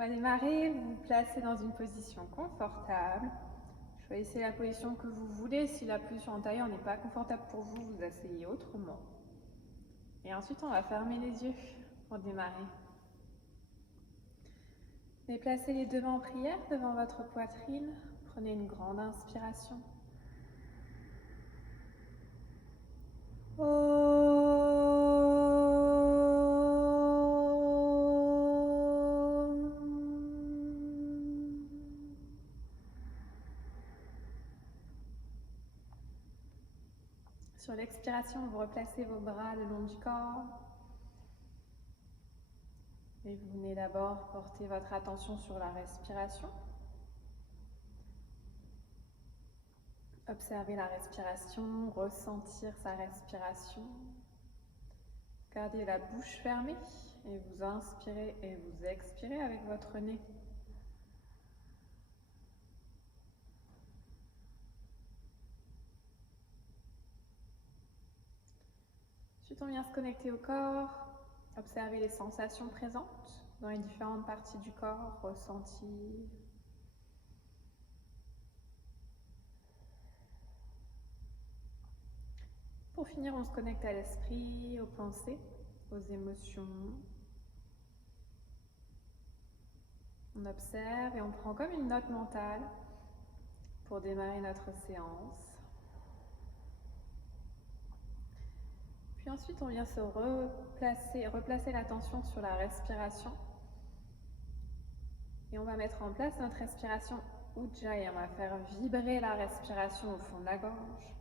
On va démarrer, vous vous placez dans une position confortable. Choisissez la position que vous voulez. Si la position en tailleur n'est pas confortable pour vous, vous asseyez autrement. Et ensuite, on va fermer les yeux pour démarrer. Déplacez les deux mains en prière devant votre poitrine. Prenez une grande inspiration. Sur l'expiration, vous replacez vos bras le long du corps. Et vous venez d'abord porter votre attention sur la respiration. Observez la respiration, ressentir sa respiration. Gardez la bouche fermée et vous inspirez et vous expirez avec votre nez. Ensuite, on vient se connecter au corps. Observez les sensations présentes dans les différentes parties du corps, ressentir. Pour finir, on se connecte à l'esprit, aux pensées, aux émotions. On observe et on prend comme une note mentale pour démarrer notre séance. Puis ensuite, on vient se replacer l'attention sur la respiration. Et on va mettre en place notre respiration Ujjayi. On va faire vibrer la respiration au fond de la gorge.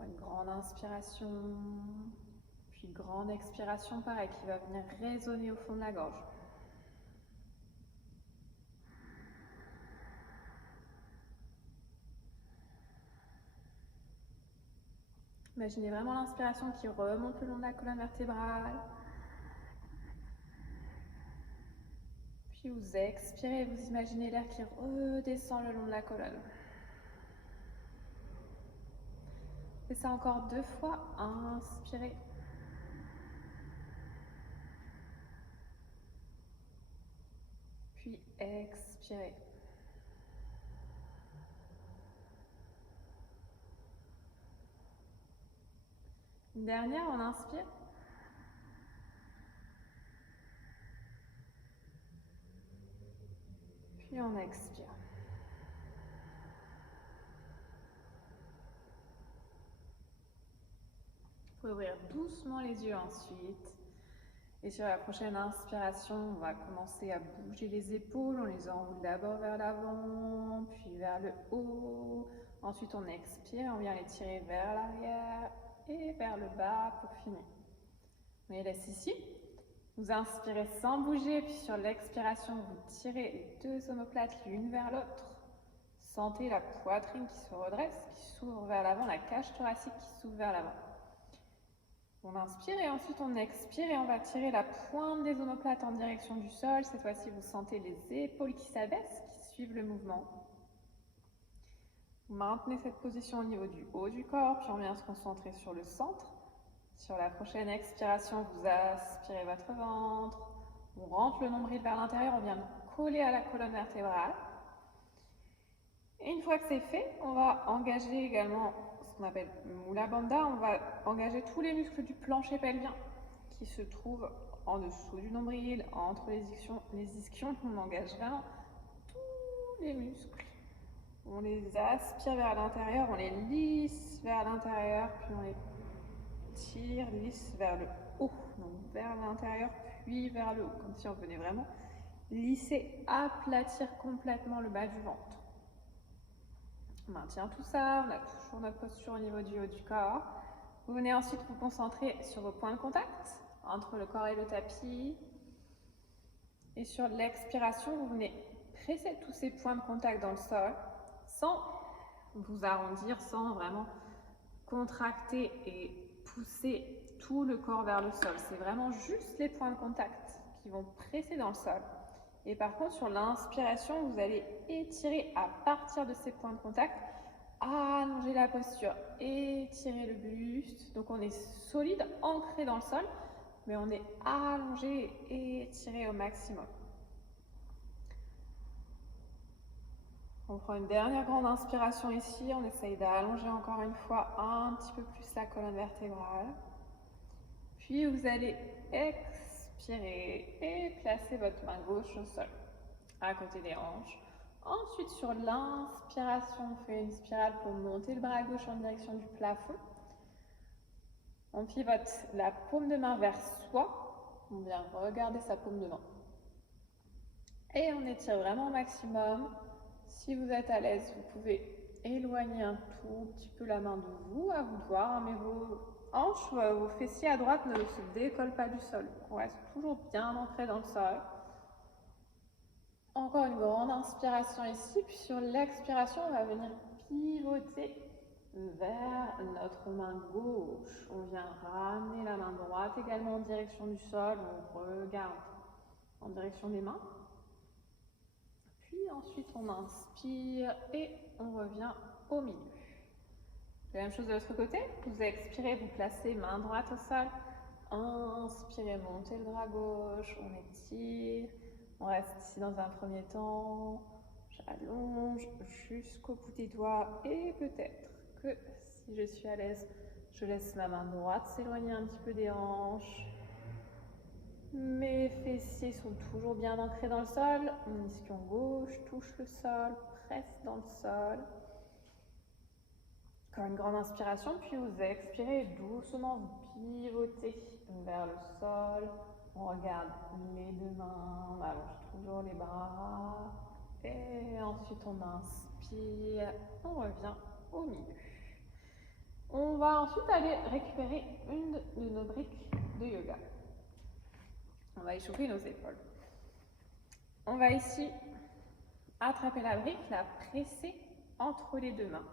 Une grande inspiration, puis grande expiration, pareil, qui va venir résonner au fond de la gorge. Imaginez vraiment l'inspiration qui remonte le long de la colonne vertébrale. Puis vous expirez, vous imaginez l'air qui redescend le long de la colonne. Faites ça encore 2 fois. Inspirez. Puis expirez. Une dernière, on inspire. Puis on expire. Vous pouvez ouvrir doucement les yeux ensuite. Et sur la prochaine inspiration, on va commencer à bouger les épaules. On les enroule d'abord vers l'avant, puis vers le haut. Ensuite, on expire, on vient les tirer vers l'arrière et vers le bas pour finir. On les laisse ici. Vous inspirez sans bouger, puis sur l'expiration, vous tirez les deux omoplates l'une vers l'autre. Sentez la poitrine qui se redresse, qui s'ouvre vers l'avant, la cage thoracique qui s'ouvre vers l'avant. On inspire et ensuite on expire et on va tirer la pointe des omoplates en direction du sol. Cette fois-ci, vous sentez les épaules qui s'abaissent, qui suivent le mouvement. Vous maintenez cette position au niveau du haut du corps, puis on vient se concentrer sur le centre. Sur la prochaine expiration, vous aspirez votre ventre. On rentre le nombril vers l'intérieur, on vient le coller à la colonne vertébrale. Et une fois que c'est fait, on va engager également ce qu'on appelle Mula Bandha. On va engager tous les muscles du plancher pelvien qui se trouvent en dessous du nombril, entre les ischions. On engage vraiment tous les muscles. On les aspire vers l'intérieur, on les lisse vers l'intérieur, puis on les tire, lisse vers le haut. Donc vers l'intérieur, puis vers le haut, comme si on venait vraiment lisser, aplatir complètement le bas du ventre. On maintient tout ça, on a toujours notre posture au niveau du haut du corps. Vous venez ensuite vous concentrer sur vos points de contact entre le corps et le tapis. Et sur l'expiration, vous venez presser tous ces points de contact dans le sol sans vous arrondir, sans vraiment contracter et pousser tout le corps vers le sol. C'est vraiment juste les points de contact qui vont presser dans le sol. Et par contre, sur l'inspiration, vous allez étirer à partir de ces points de contact, allonger la posture, étirer le buste. Donc on est solide, ancré dans le sol, mais on est allongé et étiré au maximum. On prend une dernière grande inspiration ici, on essaye d'allonger encore une fois un petit peu plus la colonne vertébrale. Puis vous allez expirer et placer votre main gauche au sol, à côté des hanches. Ensuite, sur l'inspiration, on fait une spirale pour monter le bras gauche en direction du plafond. On pivote la paume de main vers soi. On vient regarder sa paume de main. Et on étire vraiment au maximum. Si vous êtes à l'aise, vous pouvez éloigner un tout petit peu la main de vous, à vous de voir, mais vos hanches, vos fessiers à droite ne se décollent pas du sol. On reste toujours bien ancré dans le sol. Encore une grande inspiration ici, puis sur l'expiration, on va venir pivoter vers notre main gauche. On vient ramener la main droite également en direction du sol, on regarde en direction des mains. Puis ensuite, on inspire et on revient au milieu. La même chose de l'autre côté, vous expirez, vous placez main droite au sol. Inspirez, montez le bras gauche, on étire. On reste ici dans un premier temps. J'allonge jusqu'au bout des doigts et peut-être que si je suis à l'aise, je laisse ma main droite s'éloigner un petit peu des hanches. Mes fessiers sont toujours bien ancrés dans le sol. Mon ischion gauche touche le sol, presse dans le sol. Encore une grande inspiration, puis vous expirez doucement, vous pivotez vers le sol. On regarde les deux mains, on allonge toujours les bras. Et ensuite on inspire, on revient au milieu. On va ensuite aller récupérer une de nos briques de yoga. On va échauffer nos épaules. On va ici attraper la brique, la presser entre les deux mains.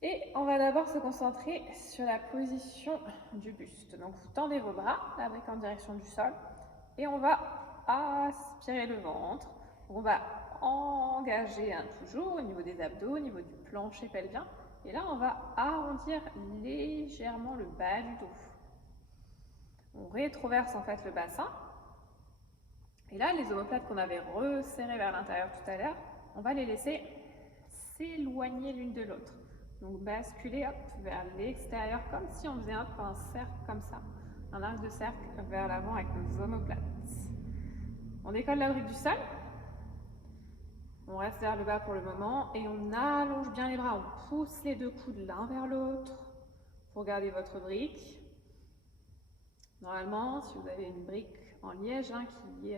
Et on va d'abord se concentrer sur la position du buste. Donc vous tendez vos bras, la brique en direction du sol, et on va aspirer le ventre. On va engager toujours au niveau des abdos, au niveau du plancher pelvien. Et là, on va arrondir légèrement le bas du dos. On rétroverse en fait le bassin. Et là, les omoplates qu'on avait resserrées vers l'intérieur tout à l'heure, on va les laisser s'éloigner l'une de l'autre. Donc basculer vers l'extérieur comme si on faisait un cercle comme ça, un arc de cercle vers l'avant avec nos omoplates. On décolle la brique du sol, on reste vers le bas pour le moment et on allonge bien les bras, on pousse les deux coudes l'un vers l'autre pour garder votre brique. Normalement, si vous avez une brique en liège qui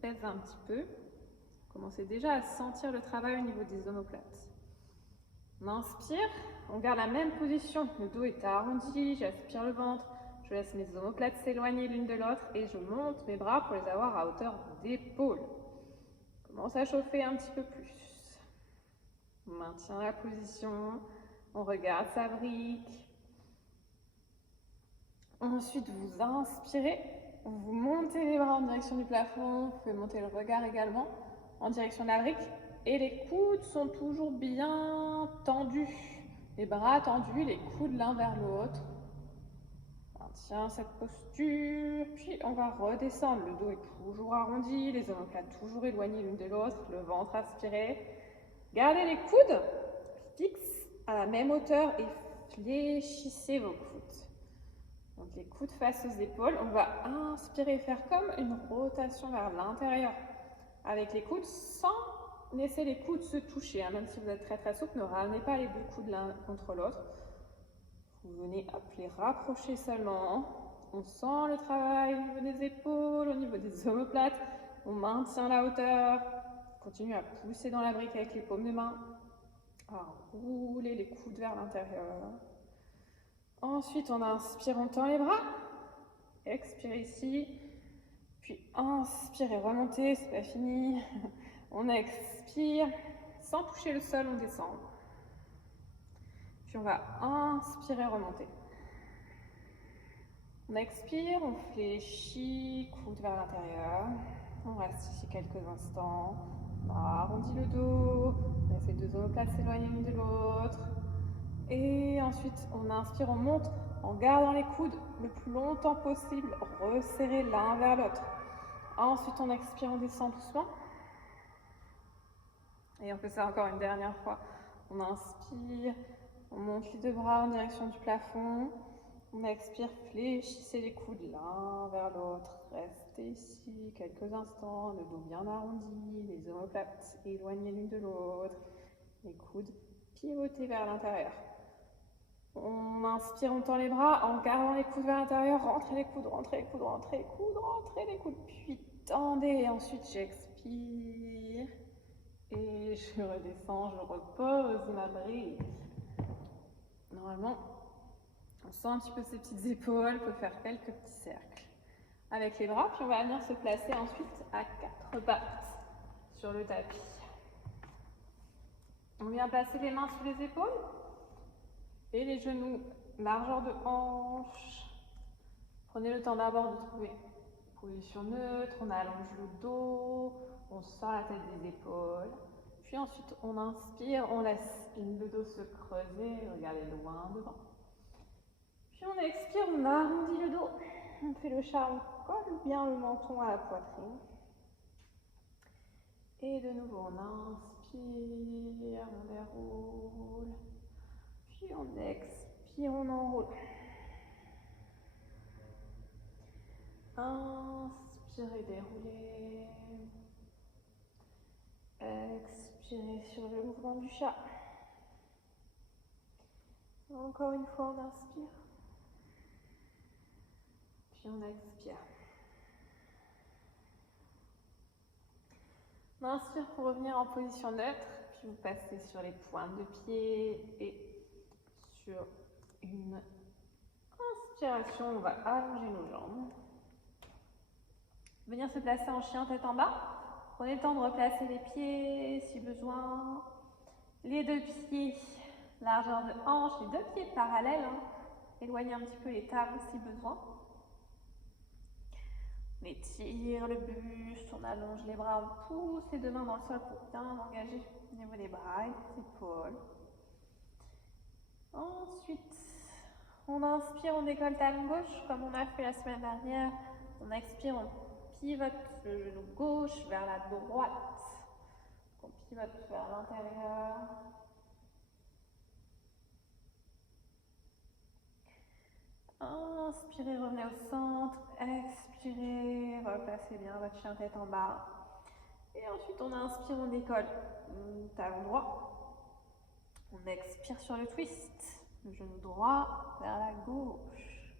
pèse un petit peu, commencez déjà à sentir le travail au niveau des omoplates. On inspire, on garde la même position, le dos est arrondi, j'aspire le ventre, je laisse mes omoplates s'éloigner l'une de l'autre et je monte mes bras pour les avoir à hauteur d'épaule. Commence à chauffer un petit peu plus. On maintient la position, on regarde sa brique. Ensuite, vous inspirez, vous montez les bras en direction du plafond, vous pouvez monter le regard également en direction de la brique. Et les coudes sont toujours bien tendus, les bras tendus, les coudes l'un vers l'autre. Maintient cette posture, puis on va redescendre. Le dos est toujours arrondi, les omoplates toujours éloignées l'une de l'autre, le ventre aspiré. Gardez les coudes fixes à la même hauteur et fléchissez vos coudes. Donc les coudes face aux épaules, on va inspirer, faire comme une rotation vers l'intérieur avec les coudes sans laissez les coudes se toucher, même si vous êtes très souple, ne ramenez pas les deux coudes l'un contre l'autre. Vous venez les rapprocher seulement. On sent le travail au niveau des épaules, au niveau des omoplates. On maintient la hauteur. Continue à pousser dans la brique avec les paumes de main. À rouler les coudes vers l'intérieur. Ensuite, on inspire, on tend les bras. Expirez ici. Puis inspirez, remontez, c'est pas fini. On expire, sans toucher le sol, on descend. Puis on va inspirer, remonter. On expire, on fléchit, coude vers l'intérieur. On reste ici quelques instants. On arrondit le dos, on laisse les deux omoplates s'éloigner l'une de l'autre. Et ensuite, on inspire, on monte en gardant les coudes le plus longtemps possible, resserrés l'un vers l'autre. Ensuite, on expire, on descend doucement. Et on fait ça encore une dernière fois. On inspire, on monte les deux bras en direction du plafond. On expire, fléchissez les coudes l'un vers l'autre. Restez ici quelques instants, le dos bien arrondi, les omoplates éloignées l'une de l'autre. Les coudes pivotés vers l'intérieur. On inspire, on tend les bras en gardant les coudes vers l'intérieur. Rentrez les coudes, rentrez les coudes, rentrez les coudes, rentrez les coudes. Puis tendez et ensuite j'expire. Et je redescends, je repose ma brise. Normalement, on sent un petit peu ses petites épaules, on peut faire quelques petits cercles avec les bras. Puis on va venir se placer ensuite à 4 pattes sur le tapis. On vient placer les mains sous les épaules et les genoux, largeur de hanche. Prenez le temps d'abord de trouver une position neutre, on allonge le dos, on sort la tête des épaules. Puis ensuite, on inspire, on laisse le dos se creuser, regardez loin devant. Puis on expire, on arrondit le dos, on fait le chat, on colle bien le menton à la poitrine. Et de nouveau, on inspire, on déroule. Puis on expire, on enroule. Inspirez, déroulez. Expirez sur le mouvement du chat. Encore une fois, on inspire. Puis on expire. On inspire pour revenir en position neutre. Puis vous passez sur les pointes de pied et sur une inspiration, on va allonger nos jambes. Venir se placer en chien tête en bas. Prenez le temps de replacer les pieds si besoin. Les deux pieds, largeur de hanche, les deux pieds parallèles. Éloignez un petit peu les talons si besoin. On étire le buste, on allonge les bras, on pousse les deux mains dans le sol pour bien engager au niveau des bras et des épaules. Ensuite, on inspire, on décolle talon gauche comme on a fait la semaine dernière. On expire, on pivote le genou gauche vers la droite. On pivote vers l'intérieur. Inspirez, revenez au centre. Expirez, replacez bien votre chien tête en bas. Et ensuite, on inspire, on décolle. Talon droit. On expire sur le twist. Le genou droit vers la gauche.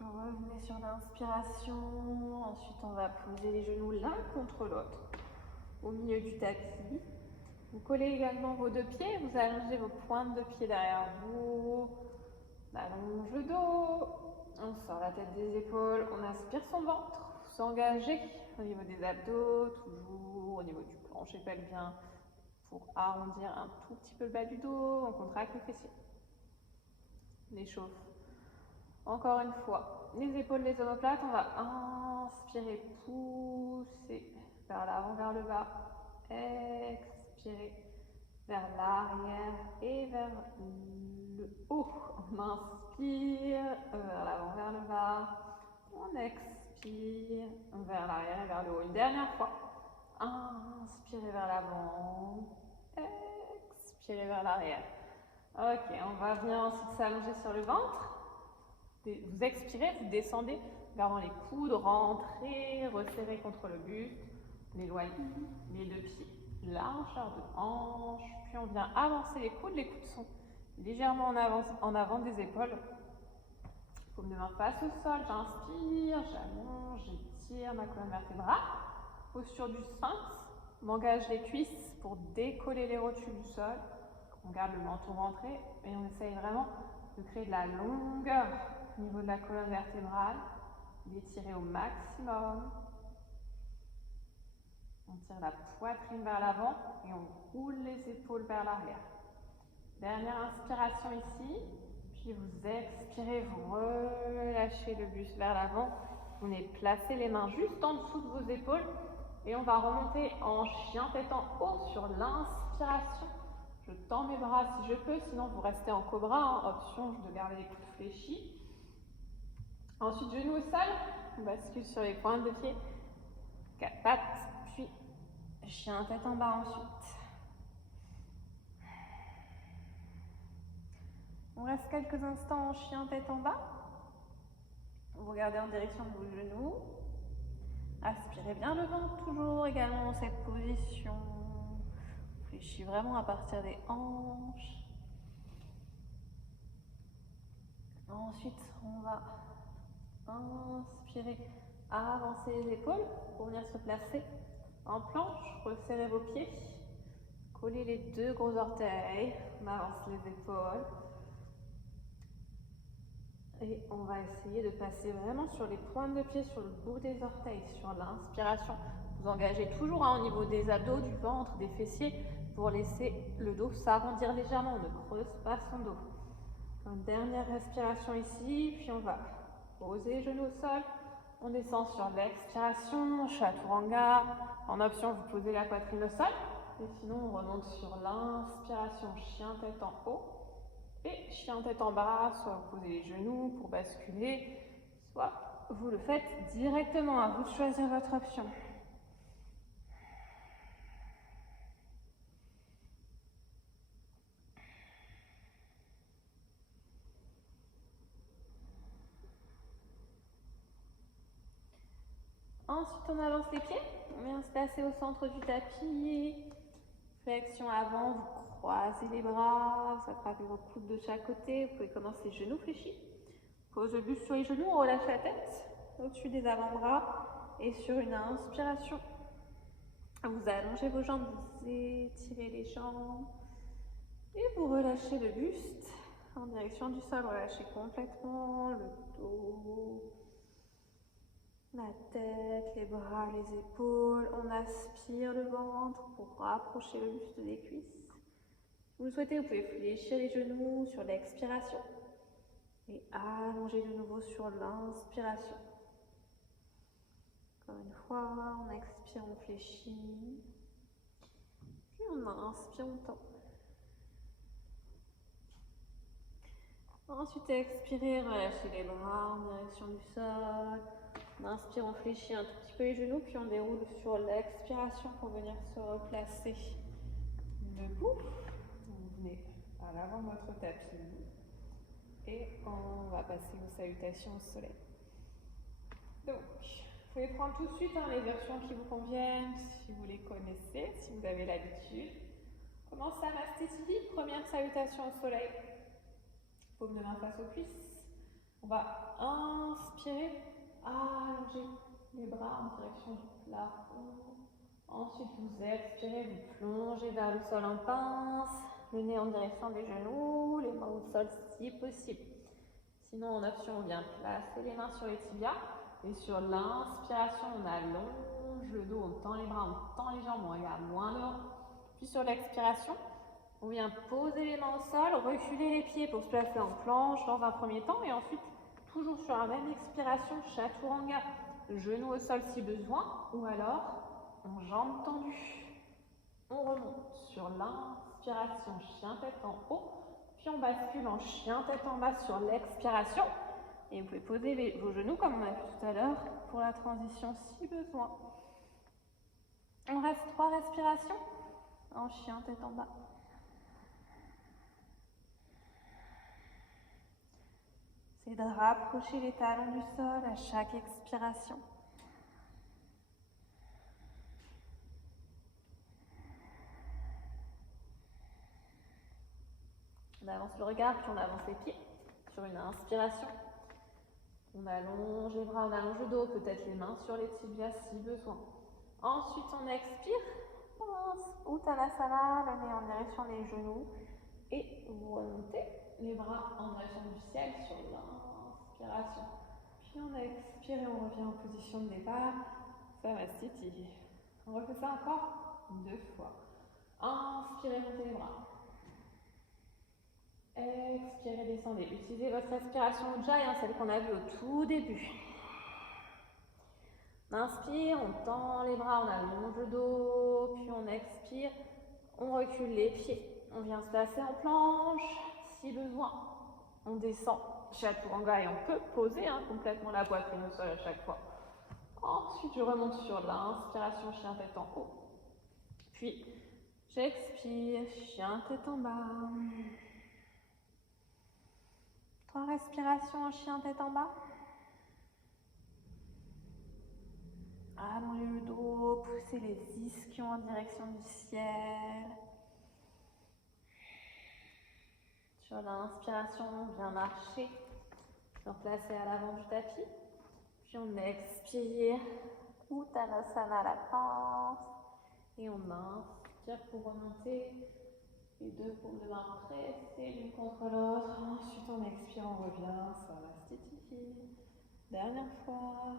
Revenez sur l'inspiration. Ensuite, on va poser les genoux l'un contre l'autre au milieu du tapis. Vous collez également vos deux pieds. Vous allongez vos pointes de pied derrière vous. On allonge le dos. On sort la tête des épaules. On aspire son ventre. S'engager au niveau des abdos, toujours au niveau du plancher pelvien pour arrondir un tout petit peu le bas du dos. On contracte le fessier. On échauffe. Encore une fois, les épaules, les omoplates, on va inspirer, pousser vers l'avant, vers le bas, expirer vers l'arrière et vers le haut. On inspire vers l'avant, vers le bas, on expire vers l'arrière et vers le haut. Une dernière fois, inspirez vers l'avant, expirez vers l'arrière. Ok, on va venir ensuite s'allonger sur le ventre. Vous expirez, vous descendez, gardant les coudes, rentrez, resserrez contre le buste, on éloigne les deux pieds, largeur de hanche, puis on vient avancer les coudes sont légèrement en avant des épaules. Paume de main face au sol, j'inspire, j'allonge, j'étire ma colonne vertébrale, posture du sphinx, on engage les cuisses pour décoller les rotules du sol, on garde le menton rentré et on essaye vraiment de créer de la longueur au niveau de la colonne vertébrale, d'étirer au maximum. On tire la poitrine vers l'avant et on roule les épaules vers l'arrière. Dernière inspiration ici, puis vous expirez, vous relâchez le buste vers l'avant. Vous venez placer les mains juste en dessous de vos épaules Et on va remonter en chien tête en haut sur l'inspiration. Je tends mes bras si je peux, sinon vous restez en cobra, hein. Option de garder les coudes fléchis. Ensuite, genoux au sol, on bascule sur les pointes de pied, 4 pattes, puis chien tête en bas ensuite. On reste quelques instants en chien tête en bas. Vous regardez en direction de vos genoux. Aspirez bien le ventre, toujours également dans cette position. Fléchis vraiment à partir des hanches. Ensuite, on va inspirer, avancer les épaules pour venir se placer en planche. Resserrez vos pieds. Collez les deux gros orteils. On avance les épaules. Et on va essayer de passer vraiment sur les pointes de pied, sur le bout des orteils, sur l'inspiration. Vous engagez toujours au niveau des abdos, du ventre, des fessiers, pour laisser le dos s'arrondir légèrement. On ne creuse pas son dos. Une dernière respiration ici, puis on va poser les genoux au sol. On descend sur l'expiration, chaturanga. En option, vous posez la poitrine au sol. Et sinon, on remonte sur l'inspiration, chien tête en haut. Et chien tête en bas, soit vous posez les genoux pour basculer, soit vous le faites directement. À vous de choisir votre option. Ensuite, on avance les pieds. On vient se placer au centre du tapis. Flexion avant, vous croisez les bras, vous attrapez vos coudes de chaque côté. Vous pouvez commencer genoux fléchis. Pose le buste sur les genoux, on relâche la tête au-dessus des avant-bras. Et sur une inspiration, vous allongez vos jambes, vous étirez les jambes. Et vous relâchez le buste en direction du sol. Relâchez complètement le dos, la tête, les bras, les épaules. On aspire le ventre pour rapprocher le buste des cuisses. Si vous le souhaitez, vous pouvez fléchir les genoux sur l'expiration et allonger de nouveau sur l'inspiration. Encore une fois, on expire, on fléchit. Puis on inspire, on tend. Ensuite, expirez, relâchez les bras en direction du sol. On inspire, on fléchit un tout petit peu les genoux, puis on déroule sur l'expiration pour venir se replacer debout. Vous venez à l'avant de votre tapis et on va passer aux salutations au soleil. Donc, vous pouvez prendre tout de suite les versions qui vous conviennent, si vous les connaissez, si vous avez l'habitude. Commence à Mastiti, première salutation au soleil. Paume de main face aux cuisses. On va inspirer, allonger les bras en direction du plafond. Ensuite, vous expirez, vous plongez vers le sol en pince, le nez en direction des genoux, les mains au sol si possible. Sinon, en option, on vient placer les mains sur les tibias. Et sur l'inspiration, on allonge le dos, on tend les bras, on tend les jambes, on regarde loin devant. Puis sur l'expiration, on vient poser les mains au sol, reculer les pieds pour se placer en planche dans un premier temps. Et ensuite, toujours sur la même expiration, chaturanga, genou au sol si besoin. Ou alors, en jambes tendues. On remonte sur l'inspiration, chien tête en haut. Puis on bascule en chien tête en bas sur l'expiration. Et vous pouvez poser vos genoux comme on a vu tout à l'heure pour la transition si besoin. On reste 3 respirations en chien tête en bas. C'est de rapprocher les talons du sol à chaque expiration. On avance le regard, puis on avance les pieds sur une inspiration. On allonge les bras, on allonge le dos, peut-être les mains sur les tibias si besoin. Ensuite, on expire. Uttanasana, le nez en direction des genoux. Et vous remontez les bras en direction du ciel sur l'inspiration. Puis on expire et on revient en position de départ. Samastiti. On refait ça encore 2 fois. Inspirez, montez les bras. Expirez, descendez. Utilisez votre respiration Ujjayi, celle qu'on a vue au tout début. On inspire, on tend les bras, on allonge le dos, puis on expire, on recule les pieds. On vient se placer en planche, si besoin. On descend chaturanga et on peut poser complètement la poitrine au sol à chaque fois. Ensuite, je remonte sur l'inspiration, chien tête en haut. Puis, j'expire, chien tête en bas. 3 respirations, chien tête en bas. Allongez le dos, poussez les ischions en direction du ciel. Sur l'inspiration, on vient marcher, se replacer à l'avant du tapis. Puis on expire, Uttanasana la pince. Et on inspire pour remonter. Les 2 paumes de main pressées l'une contre l'autre. Ensuite, on expire, on revient, Samastiti. Dernière fois.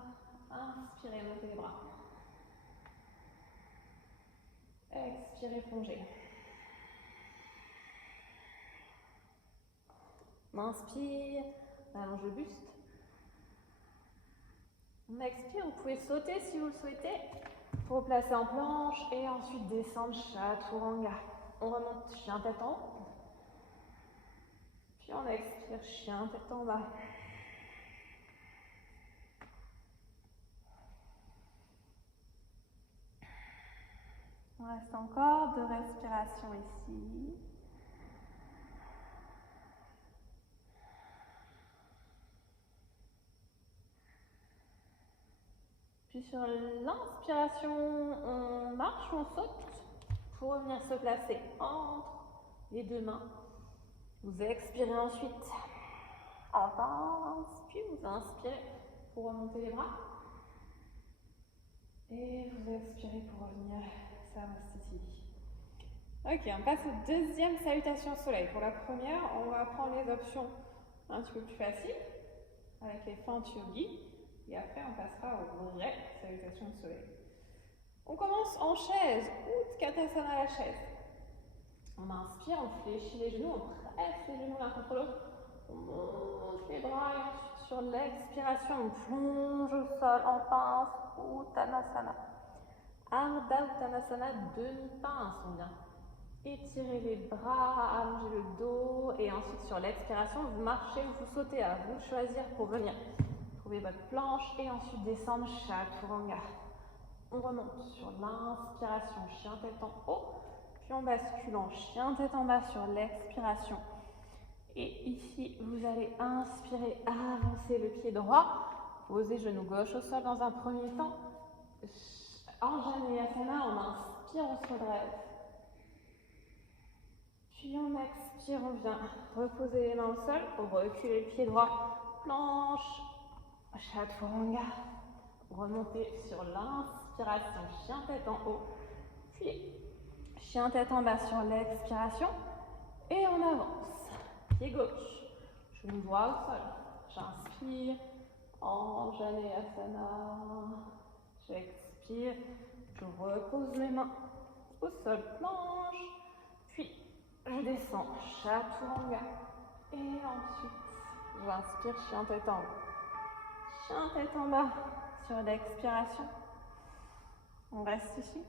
Inspirez, montez les bras. Expirez, plongez. On inspire, on allonge le buste. On expire, vous pouvez sauter si vous le souhaitez pour vous placer en planche et ensuite descendre chaturanga. On remonte chien tête en haut. Puis on expire, chien tête en bas. On reste encore 2 respirations ici. Puis sur l'inspiration, on marche ou on saute pour revenir se placer entre les 2 mains. Vous expirez ensuite en pince, puis vous inspirez pour remonter les bras. Et vous expirez pour revenir Samastiti. Ok, on passe aux 2e salutations au soleil. Pour la première, on va prendre les options un petit peu plus faciles avec les fentes yogi. Et après, on passera aux vraies salutations au soleil. On commence en chaise, Utkatasana la chaise. On inspire, on fléchit les genoux, on presse les genoux l'un contre l'autre. On monte les bras et ensuite sur l'expiration, on plonge au sol en pince, Uttanasana. Ardha Uttanasana, demi-pince, on vient étirer les bras, allonger le dos et ensuite sur l'expiration, vous marchez ou vous sautez, à vous de choisir pour venir trouver votre planche et ensuite descendre chaturanga. On remonte sur l'inspiration, chien tête en haut, puis on bascule en chien tête en bas sur l'expiration. Et ici, vous allez inspirer, avancer le pied droit, poser genou gauche au sol dans un premier temps. Anjaneyasana, on inspire, on se redresse. Puis on expire, on vient reposer les mains au sol, reculer le pied droit, planche, chaturanga. Remontez sur l'inspiration, chien tête en haut, puis chien tête en bas sur l'expiration. Et on avance. Pied gauche, genou droit au sol. J'inspire, Anjaneyasana. J'expire, je repose mes mains au sol, planche. Puis je descends, chaturanga. Et ensuite, j'inspire, chien tête en haut. Chien tête en bas sur l'expiration. On reste ici.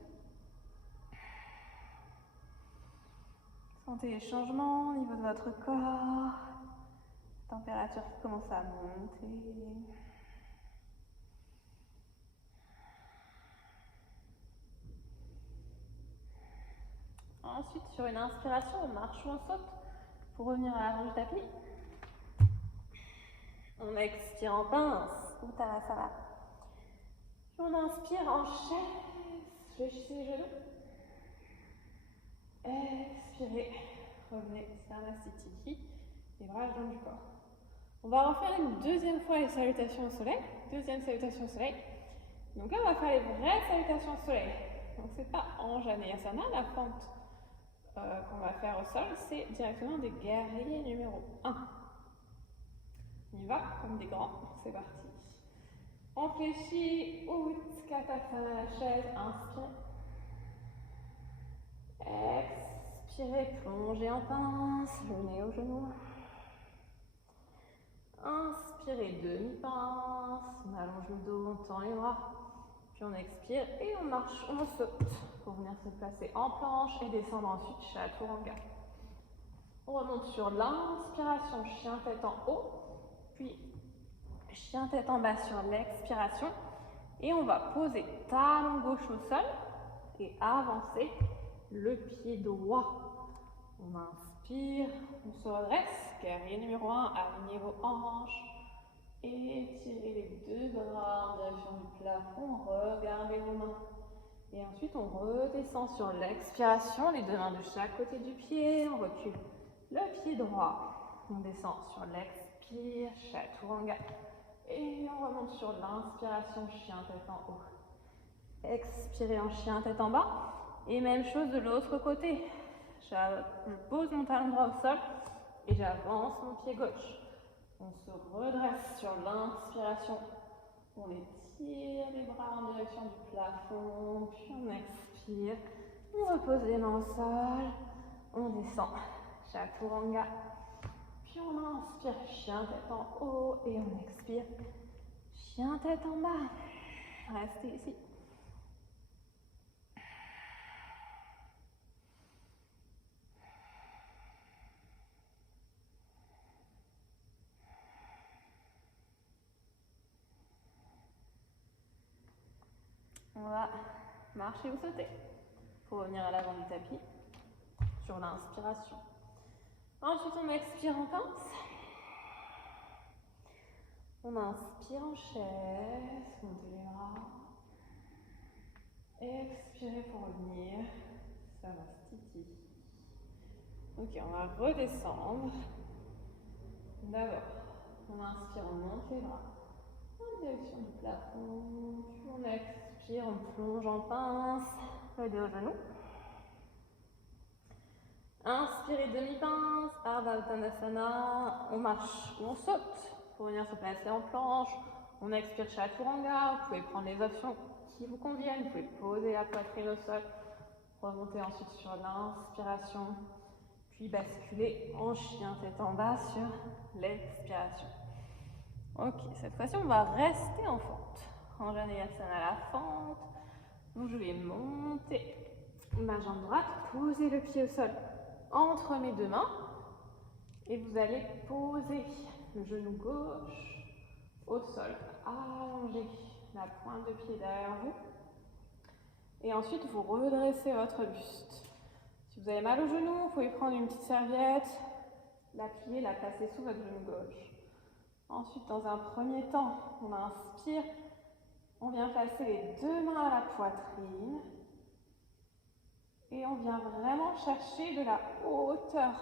Sentez les changements au niveau de votre corps. Température qui commence à monter. Ensuite, sur une inspiration, on marche ou on saute pour revenir à l'avant du tapis. On expire en pince, Uttanasana. Puis on inspire en chaise, fléchissez les genoux. Expirez, revenez, Samastiti, les bras le long du corps. On va refaire une 2e fois les salutations au soleil, 2e salutation au soleil. Donc là, on va faire les vraies salutations au soleil. Donc c'est pas Anjaneyasana, la fente qu'on va faire au sol, c'est directement des guerriers numéro 1. On y va comme des grands, c'est parti. On fléchit, Utkatasana la chaise, inspirez. Expirez, plongez en pince, le nez au genou. Inspirez, demi-pince, on allonge le dos, on tend les bras. Puis on expire et on marche, on saute pour venir se placer en planche et descendre ensuite chaturanga. On remonte sur l'inspiration, chien tête en haut, puis chien tête en bas sur l'expiration. Et on va poser talon gauche au sol et avancer le pied droit. On inspire, on se redresse, guerrier numéro 1, alignez vos hanches. Étirez les deux bras en direction du plafond, regardez vos mains. Et ensuite, on redescend sur l'expiration, les deux mains de chaque côté du pied, on recule le pied droit. On descend sur l'expire, chaturanga. Et on remonte sur l'inspiration, chien tête en haut. Expirez en chien tête en bas. Et même chose de l'autre côté. Je pose mon talon droit au sol et j'avance mon pied gauche. On se redresse sur l'inspiration. On étire les bras en direction du plafond. Puis on expire. On repose les mains au sol. On descend. Chaturanga. Puis on inspire. Chien tête en haut. Et on expire. Chien tête en bas. Restez ici. On va marcher ou sauter pour revenir à l'avant du tapis sur l'inspiration. Ensuite, on expire en pince. On inspire en chaise, montez les bras. Expirez pour revenir. Ça va sticky. Ok, on va redescendre. D'abord, on inspire, on monte les bras en direction du plafond. Puis on expire, on plonge en pince, le dos au genou. Inspirez demi-pince, Ardha Uttanasana. On marche ou on saute pour venir se placer en planche. On expire chaturanga. Vous pouvez prendre les options qui vous conviennent. Vous pouvez poser la poitrine au sol. Remonter ensuite sur l'inspiration. Puis basculer en chien tête en bas sur l'expiration. Ok, cette fois-ci, on va rester en fente. Anjaneyasana à la fente. Donc, je vais monter ma jambe droite, poser le pied au sol entre mes deux mains. Et vous allez poser le genou gauche au sol. Allongez la pointe de pied derrière vous. Et ensuite, vous redressez votre buste. Si vous avez mal au genou, vous pouvez prendre une petite serviette, la plier, la placer sous votre genou gauche. Ensuite, dans un premier temps, on inspire, on vient placer les deux mains à la poitrine et on vient vraiment chercher de la hauteur,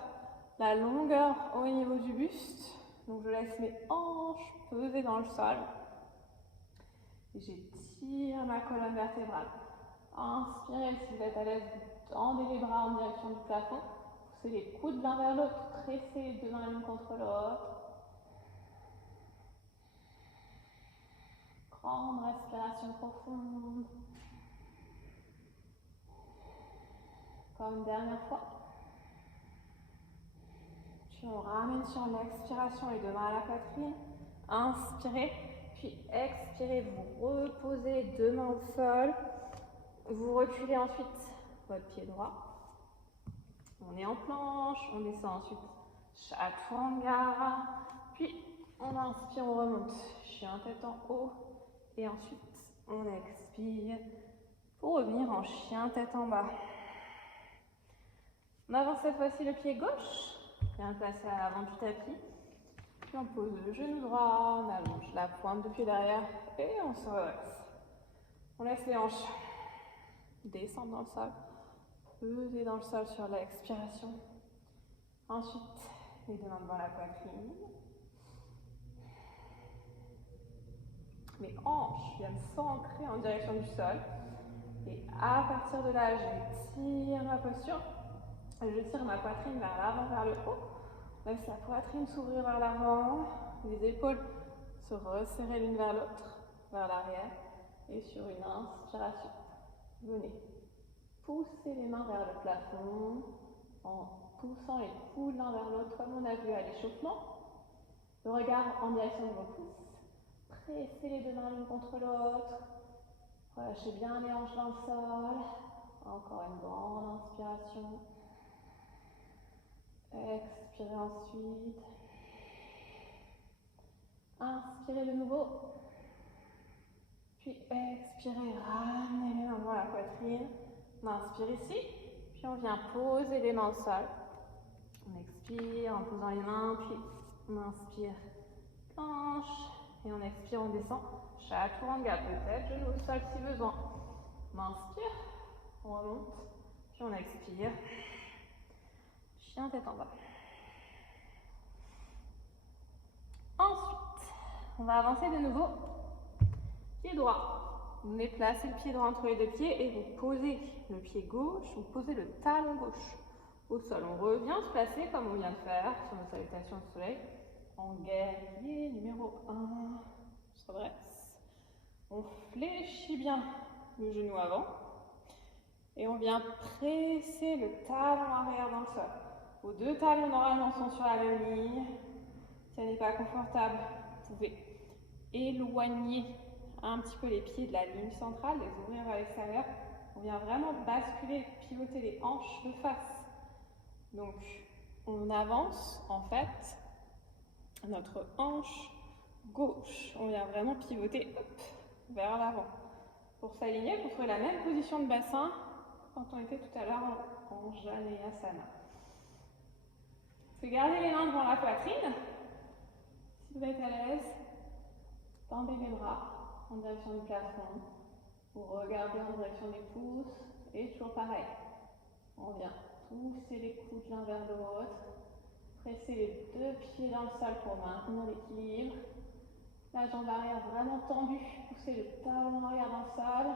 la longueur au niveau du buste. Donc je laisse mes hanches peser dans le sol et j'étire ma colonne vertébrale. Inspirez, si vous êtes à l'aise, vous tendez les bras en direction du plafond, poussez les coudes l'un vers l'autre, pressez les deux mains l'une contre l'autre. Grande respiration profonde. Encore une dernière fois. Puis on ramène sur l'expiration les deux mains à la poitrine. Inspirez, puis expirez, vous reposez les deux mains au sol. Vous reculez ensuite votre pied droit. On est en planche, on descend ensuite chaturanga. Puis on inspire, on remonte. Chien tête en haut. Et ensuite, on expire pour revenir en chien tête en bas. On avance cette fois-ci le pied gauche, bien placé à l'avant du tapis. Puis on pose le genou droit, on allonge la pointe de pied derrière et on se redresse. On laisse les hanches descendre dans le sol, peser dans le sol sur l'expiration. Ensuite, les deux mains devant la poitrine. Mes hanches viennent s'ancrer en direction du sol. Et à partir de là, j'étire ma posture. Je tire ma poitrine vers l'avant, vers le haut. Laisse la poitrine s'ouvrir vers l'avant. Les épaules se resserrer l'une vers l'autre, vers l'arrière. Et sur une inspiration, venez pousser les mains vers le plafond en poussant les coudes l'un vers l'autre comme on a vu à l'échauffement. Le regard en direction de vos pouces. Pressez les deux mains l'une contre l'autre. Relâchez bien les hanches dans le sol. Encore une grande inspiration. Expirez ensuite. Inspirez de nouveau. Puis expirez, ramenez les mains devant la poitrine. On inspire ici. Puis on vient poser les mains au sol. On expire en posant les mains. Puis on inspire, planche. Et on expire, on descend. Chaturanga, peut-être genou au sol si besoin. On inspire, on remonte. Puis on expire. Chien tête en bas. Ensuite, on va avancer de nouveau. Pied droit. Vous venez placer le pied droit entre les deux pieds et vous posez le pied gauche, vous posez le talon gauche au sol. On revient se placer comme on vient de faire sur nos salutations au soleil. En guerrier numéro 1. On se redresse. On fléchit bien le genou avant. Et on vient presser le talon arrière dans le sol. Vos deux talons normalement sont sur la même ligne. Si elle n'est pas confortable, vous pouvez éloigner un petit peu les pieds de la ligne centrale, les ouvrir vers l'extérieur. On vient vraiment basculer, pivoter les hanches de face. Donc, on avance en fait notre hanche gauche. On vient vraiment pivoter vers l'avant. Pour s'aligner, vous ferez la même position de bassin quand on était tout à l'heure en Janeyasana. Vous pouvez garder les mains devant la poitrine. Si vous êtes à l'aise, tendez les bras en direction du plafond. Vous regardez en direction des pouces et toujours pareil. On vient pousser les coudes l'un vers l'autre. Pressez les deux pieds dans le sol pour maintenir l'équilibre. La jambe arrière vraiment tendue. Poussez le talon arrière dans le sol.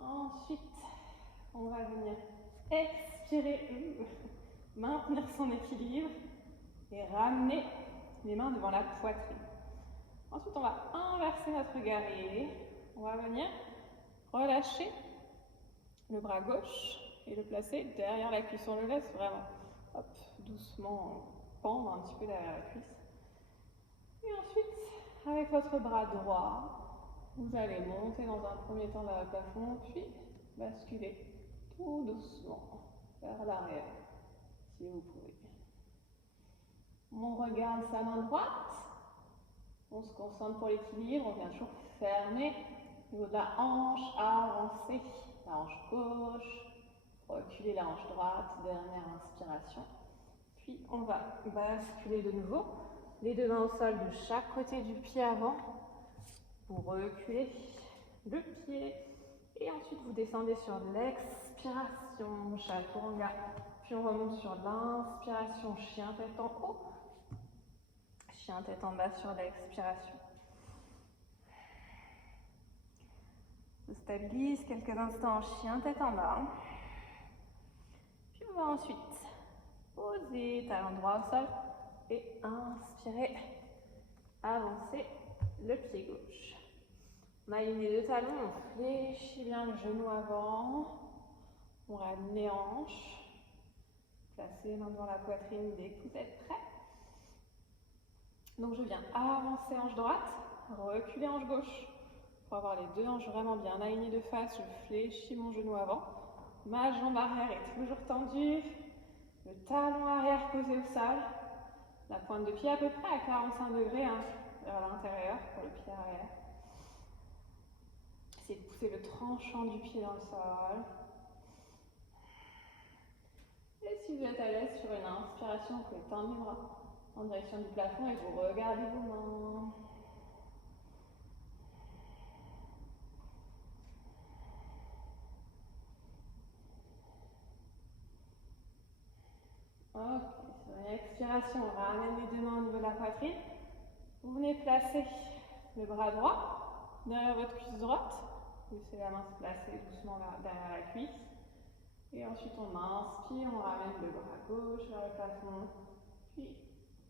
Ensuite, on va venir expirer, maintenir son équilibre et ramener les mains devant la poitrine. Ensuite, on va inverser notre guerrier. On va venir relâcher le bras gauche et le placer derrière la cuisse. On le laisse vraiment doucement pendre un petit peu derrière la cuisse. Et ensuite, avec votre bras droit, vous allez monter dans un premier temps vers le plafond, puis basculer tout doucement vers l'arrière, si vous pouvez. On regarde sa main droite, on se concentre pour l'équilibre, on vient toujours fermer au niveau de la hanche, avancer la hanche gauche, reculer la hanche droite, dernière inspiration. Puis on va basculer de nouveau, les deux mains au sol de chaque côté du pied avant. Vous reculez le pied et ensuite vous descendez sur l'expiration, chaturanga. Puis on remonte sur l'inspiration, chien tête en haut, chien tête en bas sur l'expiration. On se stabilise quelques instants, chien tête en bas. Puis on va ensuite poser talon droit au sol et inspirer, avancer le pied gauche. On aligne les deux talons, on fléchit bien le genou avant, on ramène les hanches, placez les mains devant la poitrine dès que vous êtes prêts. Donc je viens avancer hanche droite, reculer hanche gauche. Pour avoir les deux hanches vraiment bien alignées de face, je fléchis mon genou avant. Ma jambe arrière est toujours tendue, le talon arrière posé au sol, la pointe de pied à peu près à 45 degrés vers l'intérieur pour le pied arrière. Essayez de pousser le tranchant du pied dans le sol. Et si vous êtes à l'aise sur une inspiration, vous pouvez tendre les bras en direction du plafond et vous regardez vos mains. Ok, sur une expiration, on ramène les deux mains au niveau de la poitrine. Vous venez placer le bras droit derrière votre cuisse droite. Laissez la main se placer doucement derrière la cuisse. Et ensuite on inspire, on ramène le bras gauche vers le plafond. Puis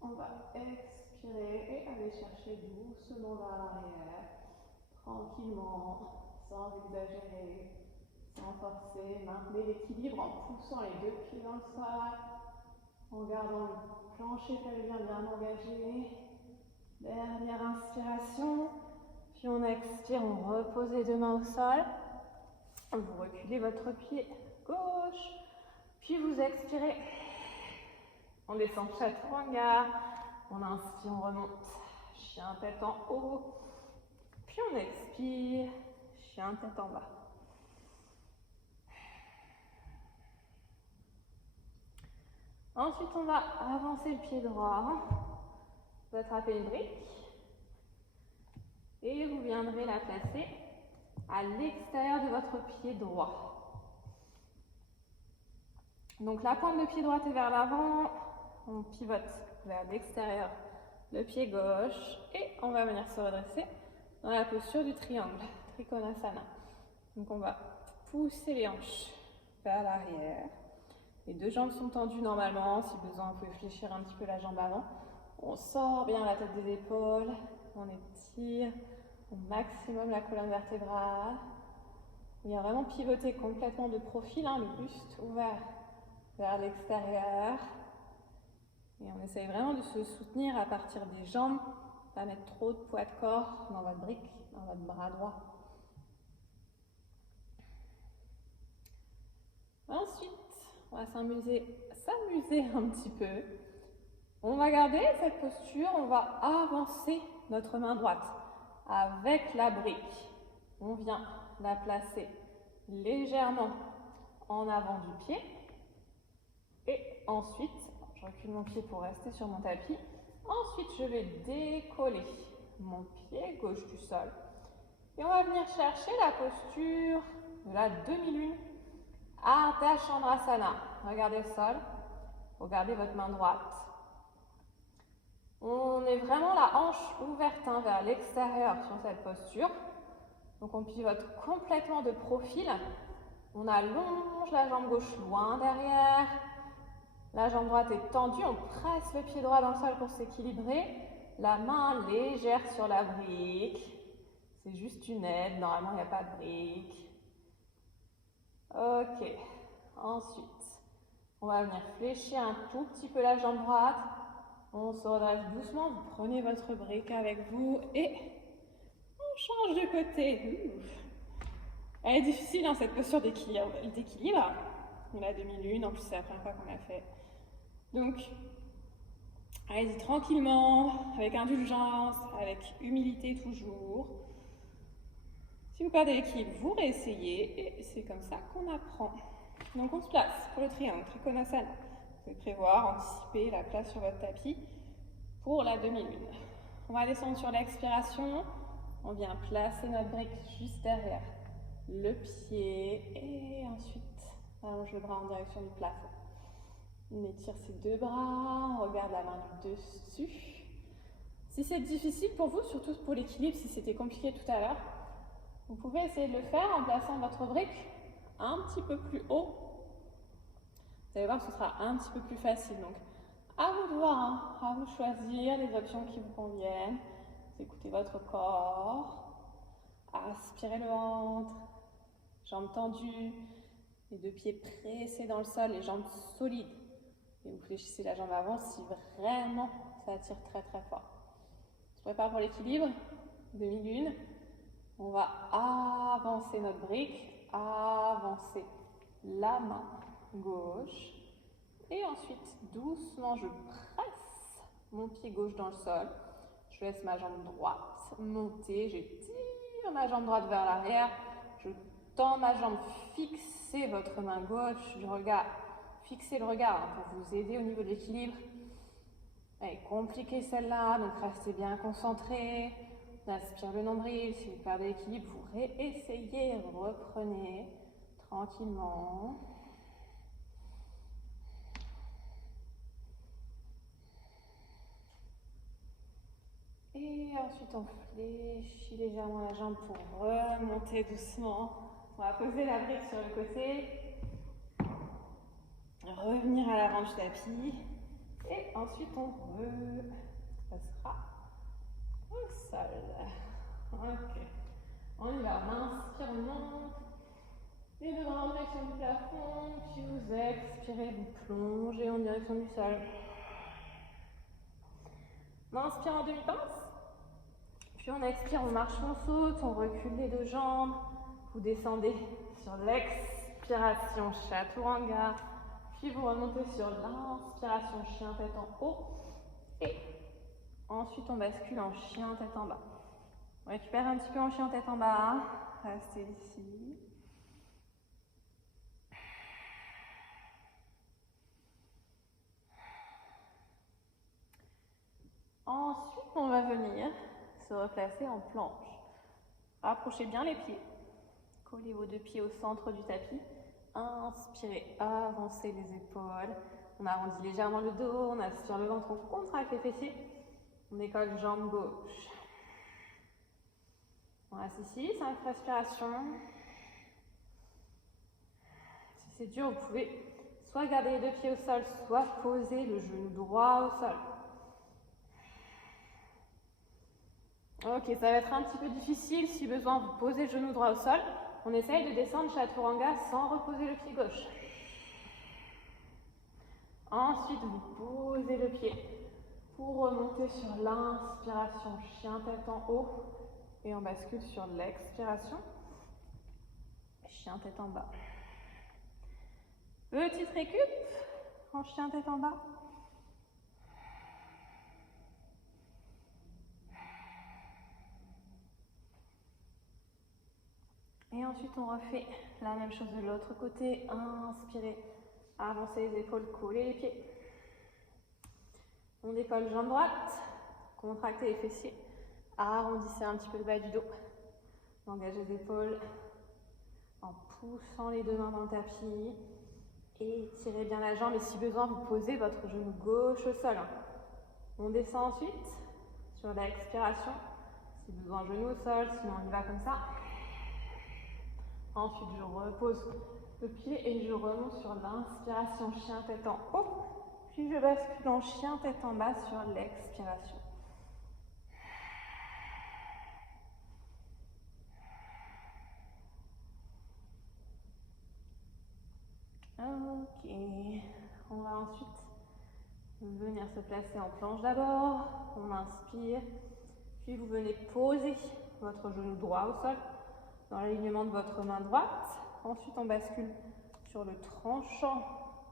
on va expirer et aller chercher doucement vers l'arrière. Tranquillement, sans exagérer, sans forcer. Maintenez l'équilibre en poussant les deux pieds dans le sol. En gardant le plancher pelvien bien engagé. Dernière inspiration. Puis on expire, on repose les deux mains au sol. Vous reculez votre pied gauche. Puis vous expirez. On descend chaturanga. On inspire, on remonte. Chien tête en haut. Puis on expire. Chien tête en bas. Ensuite, on va avancer le pied droit. Vous attrapez une brique. Et vous viendrez la placer à l'extérieur de votre pied droit. Donc la pointe de pied droit est vers l'avant. On pivote vers l'extérieur le pied gauche. Et on va venir se redresser dans la posture du triangle, Trikonasana. Donc on va pousser les hanches vers l'arrière. Les deux jambes sont tendues normalement. Si besoin, vous pouvez fléchir un petit peu la jambe avant. On sort bien la tête des épaules. On étire au maximum la colonne vertébrale. On vient vraiment pivoter complètement de profil, le buste ouvert vers l'extérieur. Et on essaye vraiment de se soutenir à partir des jambes. Pas mettre trop de poids de corps dans votre brique, dans votre bras droit. Ensuite, on va s'amuser un petit peu. On va garder cette posture, on va avancer notre main droite avec la brique. On vient la placer légèrement en avant du pied. Et ensuite, je recule mon pied pour rester sur mon tapis. Ensuite, je vais décoller mon pied gauche du sol. Et on va venir chercher la posture de la demi-lune. Ardha Chandrasana. Regardez le sol. Regardez votre main droite. On est vraiment la hanche ouverte vers l'extérieur sur cette posture. Donc on pivote complètement de profil. On allonge la jambe gauche loin derrière. La jambe droite est tendue. On presse le pied droit dans le sol pour s'équilibrer. La main légère sur la brique. C'est juste une aide. Normalement, il n'y a pas de brique. Ok. Ensuite, on va venir fléchir un tout petit peu la jambe droite. On se redresse doucement. Vous prenez votre brique avec vous et on change de côté. Elle est difficile cette posture d'équilibre. La demi-lune, en plus c'est la première fois qu'on l'a fait. Donc, allez-y tranquillement, avec indulgence, avec humilité toujours. Si vous perdez l'équilibre, vous réessayez et c'est comme ça qu'on apprend. Donc on se place pour le triangle, Trikonasana. Vous pouvez prévoir, anticiper la place sur votre tapis pour la demi-lune. On va descendre sur l'expiration. On vient placer notre brique juste derrière le pied et ensuite on allonge le bras en direction du plafond. On étire ses deux bras, on regarde la main du dessus. Si c'est difficile pour vous, surtout pour l'équilibre, si c'était compliqué tout à l'heure, vous pouvez essayer de le faire en plaçant votre brique un petit peu plus haut. Vous allez voir que ce sera un petit peu plus facile. Donc, à vous de voir, à vous de choisir les options qui vous conviennent. Vous écoutez votre corps. Aspirez le ventre. Jambes tendues. Les deux pieds pressés dans le sol, les jambes solides. Et vous fléchissez la jambe avant si vraiment ça attire très très fort. On se prépare pour l'équilibre. Demi-lune. On va avancer notre brique, avancer la main gauche. Et ensuite, doucement, je presse mon pied gauche dans le sol. Je laisse ma jambe droite monter. J'étire ma jambe droite vers l'arrière. Je tends ma jambe, fixez votre main gauche du regard. Fixez le regard pour vous aider au niveau de l'équilibre. Elle est compliquée celle-là, donc restez bien concentrés. On aspire le nombril. Si vous perdez l'équilibre, vous réessayez, reprenez tranquillement. Et ensuite, on fléchit légèrement la jambe pour remonter doucement. On va poser la brique sur le côté. Revenir à l'avant du tapis. Et ensuite, on repassera au sol. Ok. On y va. On inspire, on monte. Les deux bras en direction du plafond. Puis vous expirez, vous plongez en direction du sol. On inspire en demi-pince. Puis on expire, on marche, on saute, on recule les deux jambes. Vous descendez sur l'expiration, chaturanga. Puis vous remontez sur l'inspiration, chien tête en haut. Et ensuite on bascule en chien tête en bas. On récupère un petit peu en chien tête en bas. Restez ici. Ensuite, on va venir se replacer en planche. Rapprochez bien les pieds. Collez vos deux pieds au centre du tapis. Inspirez, avancez les épaules. On arrondit légèrement le dos, on aspire le ventre, on contracte les fessiers. On décolle jambe gauche. On reste ici, 5 respirations. Si c'est dur, vous pouvez soit garder les deux pieds au sol, soit poser le genou droit au sol. Ok, ça va être un petit peu difficile. Si besoin, vous posez le genou droit au sol. On essaye de descendre chaturanga sans reposer le pied gauche. Ensuite, vous posez le pied pour remonter sur l'inspiration, chien tête en haut. Et on bascule sur l'expiration, chien tête en bas. Petite récup en chien tête en bas. Et ensuite, on refait la même chose de l'autre côté. Inspirez, avancez les épaules, collez les pieds. On décolle jambe droite, contractez les fessiers, arrondissez un petit peu le bas du dos. Engagez les épaules en poussant les deux mains dans le tapis. Étirez bien la jambe et si besoin, vous posez votre genou gauche au sol. On descend ensuite sur l'expiration. Si besoin, genou au sol, sinon on y va comme ça. Ensuite, je repose le pied et je remonte sur l'inspiration, chien tête en haut. Puis je bascule en chien tête en bas sur l'expiration. Ok, on va ensuite venir se placer en planche d'abord. On inspire, puis vous venez poser votre genou droit au sol dans l'alignement de votre main droite. Ensuite, on bascule sur le tranchant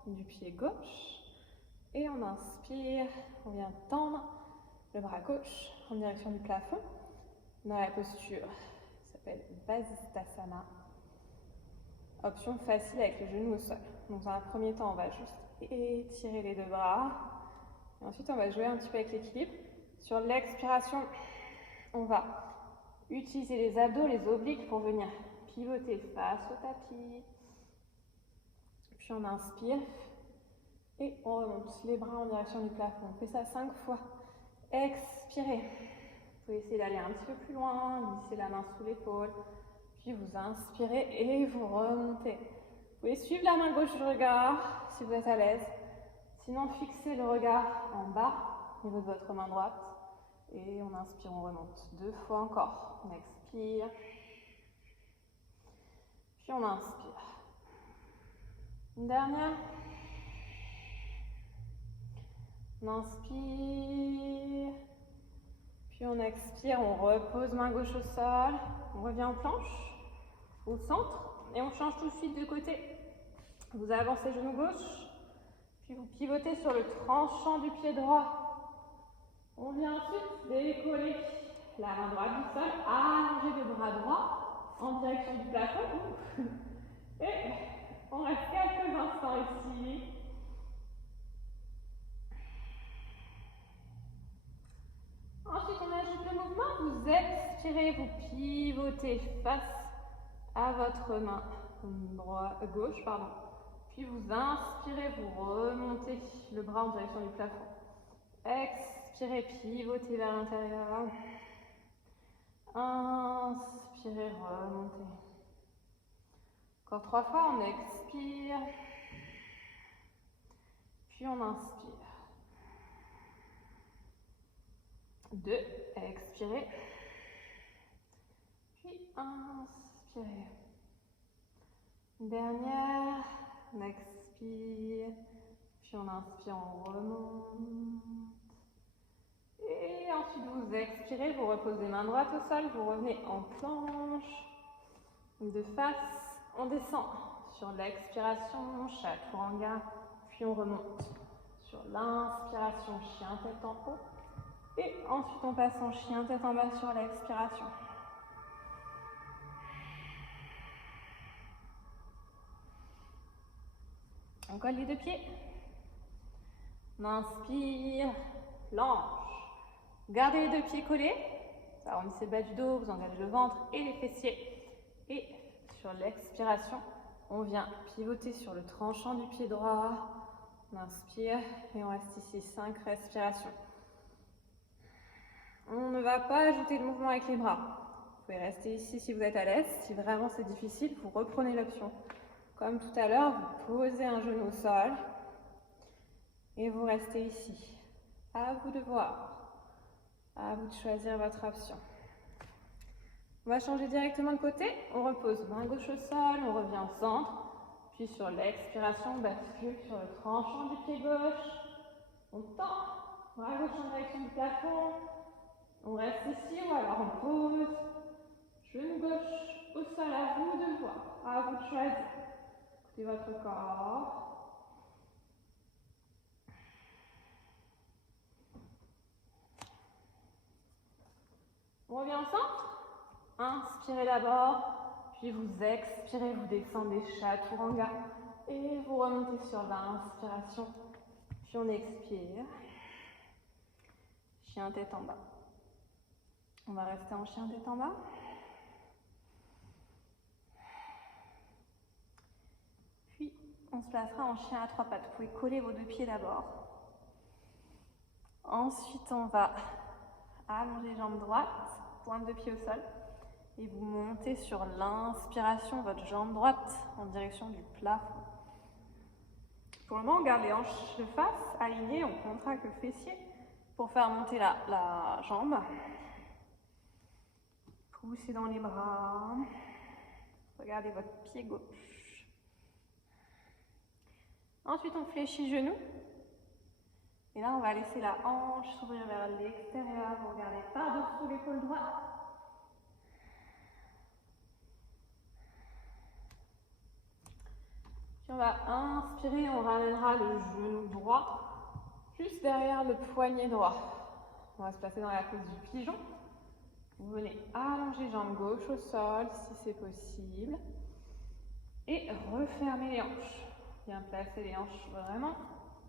du pied gauche. Et on inspire, on vient tendre le bras gauche en direction du plafond. Dans la posture, ça s'appelle Vasisthasana. Option facile avec le genou au sol. Donc dans un premier temps, on va juste étirer les deux bras. Et ensuite, on va jouer un petit peu avec l'équilibre. Sur l'expiration, on va utiliser les abdos, les obliques pour venir pivoter face au tapis. Puis on inspire et on remonte les bras en direction du plafond. On fait ça 5 fois. Expirez. Vous pouvez essayer d'aller un petit peu plus loin, glisser la main sous l'épaule. Puis vous inspirez et vous remontez. Vous pouvez suivre la main gauche du regard si vous êtes à l'aise. Sinon, fixez le regard en bas au niveau de votre main droite. Et on inspire, on remonte. 2 fois encore. On expire. Puis on inspire. Une dernière. On inspire. Puis on expire, on repose main gauche au sol. On revient en planche, au centre. Et on change tout de suite de côté. Vous avancez genou gauche. Puis vous pivotez sur le tranchant du pied droit. On vient ensuite décoller la main droite du sol, allonger le bras droit en direction du plafond. Et on reste quelques instants ici. Ensuite, on ajoute le mouvement. Vous expirez, vous pivotez face à votre main gauche. Puis vous inspirez, vous remontez le bras en direction du plafond. Expirez, pivotez vers l'intérieur. Inspirez, remontez. Encore 3 fois, on expire. Puis on inspire. 2, expirez. Puis inspirez. Dernière, on expire. Puis on inspire, on remonte. Et ensuite, vous expirez, vous reposez main droite au sol, vous revenez en planche. De face, on descend sur l'expiration, chaturanga, puis on remonte sur l'inspiration, chien tête en haut. Et ensuite, on passe en chien tête en bas sur l'expiration. On colle les deux pieds. On inspire, planche. Gardez les deux pieds collés. Ça arrondissez le bas du dos, vous engagez le ventre et les fessiers. Et sur l'expiration, on vient pivoter sur le tranchant du pied droit. On inspire et on reste ici 5 respirations. On ne va pas ajouter de mouvement avec les bras. Vous pouvez rester ici si vous êtes à l'aise. Si vraiment c'est difficile, vous reprenez l'option. Comme tout à l'heure, vous posez un genou au sol et vous restez ici. À vous de voir. À vous de choisir votre option. On va changer directement de côté. On repose main gauche au sol, on revient au centre. Puis sur l'expiration, on bascule sur le tranchant du pied gauche. On tend bras gauche en direction du plafond. On reste ici ou alors on pose. Genou gauche au sol, à vous de voir. À vous de choisir. Écoutez votre corps. On revient au centre. Inspirez d'abord, puis vous expirez, vous descendez chaturanga et vous remontez sur l'inspiration, puis on expire. Chien tête en bas. On va rester en chien tête en bas. Puis on se placera en chien à 3 pattes. Vous pouvez coller vos deux pieds d'abord. Ensuite on va allonger jambe droite, pointe de pied au sol. Et vous montez sur l'inspiration, votre jambe droite en direction du plafond. Pour le moment, on garde les hanches de face alignées, on contracte le fessier pour faire monter la jambe. Poussez dans les bras. Regardez votre pied gauche. Ensuite, on fléchit le genou. Et là, on va laisser la hanche s'ouvrir vers l'extérieur. Vous regardez par-dessous l'épaule droite. Puis on va inspirer, on ramènera le genou droit juste derrière le poignet droit. On va se placer dans la pose du pigeon. Vous venez allonger jambe gauche au sol si c'est possible. Et refermer les hanches. Bien placer les hanches vraiment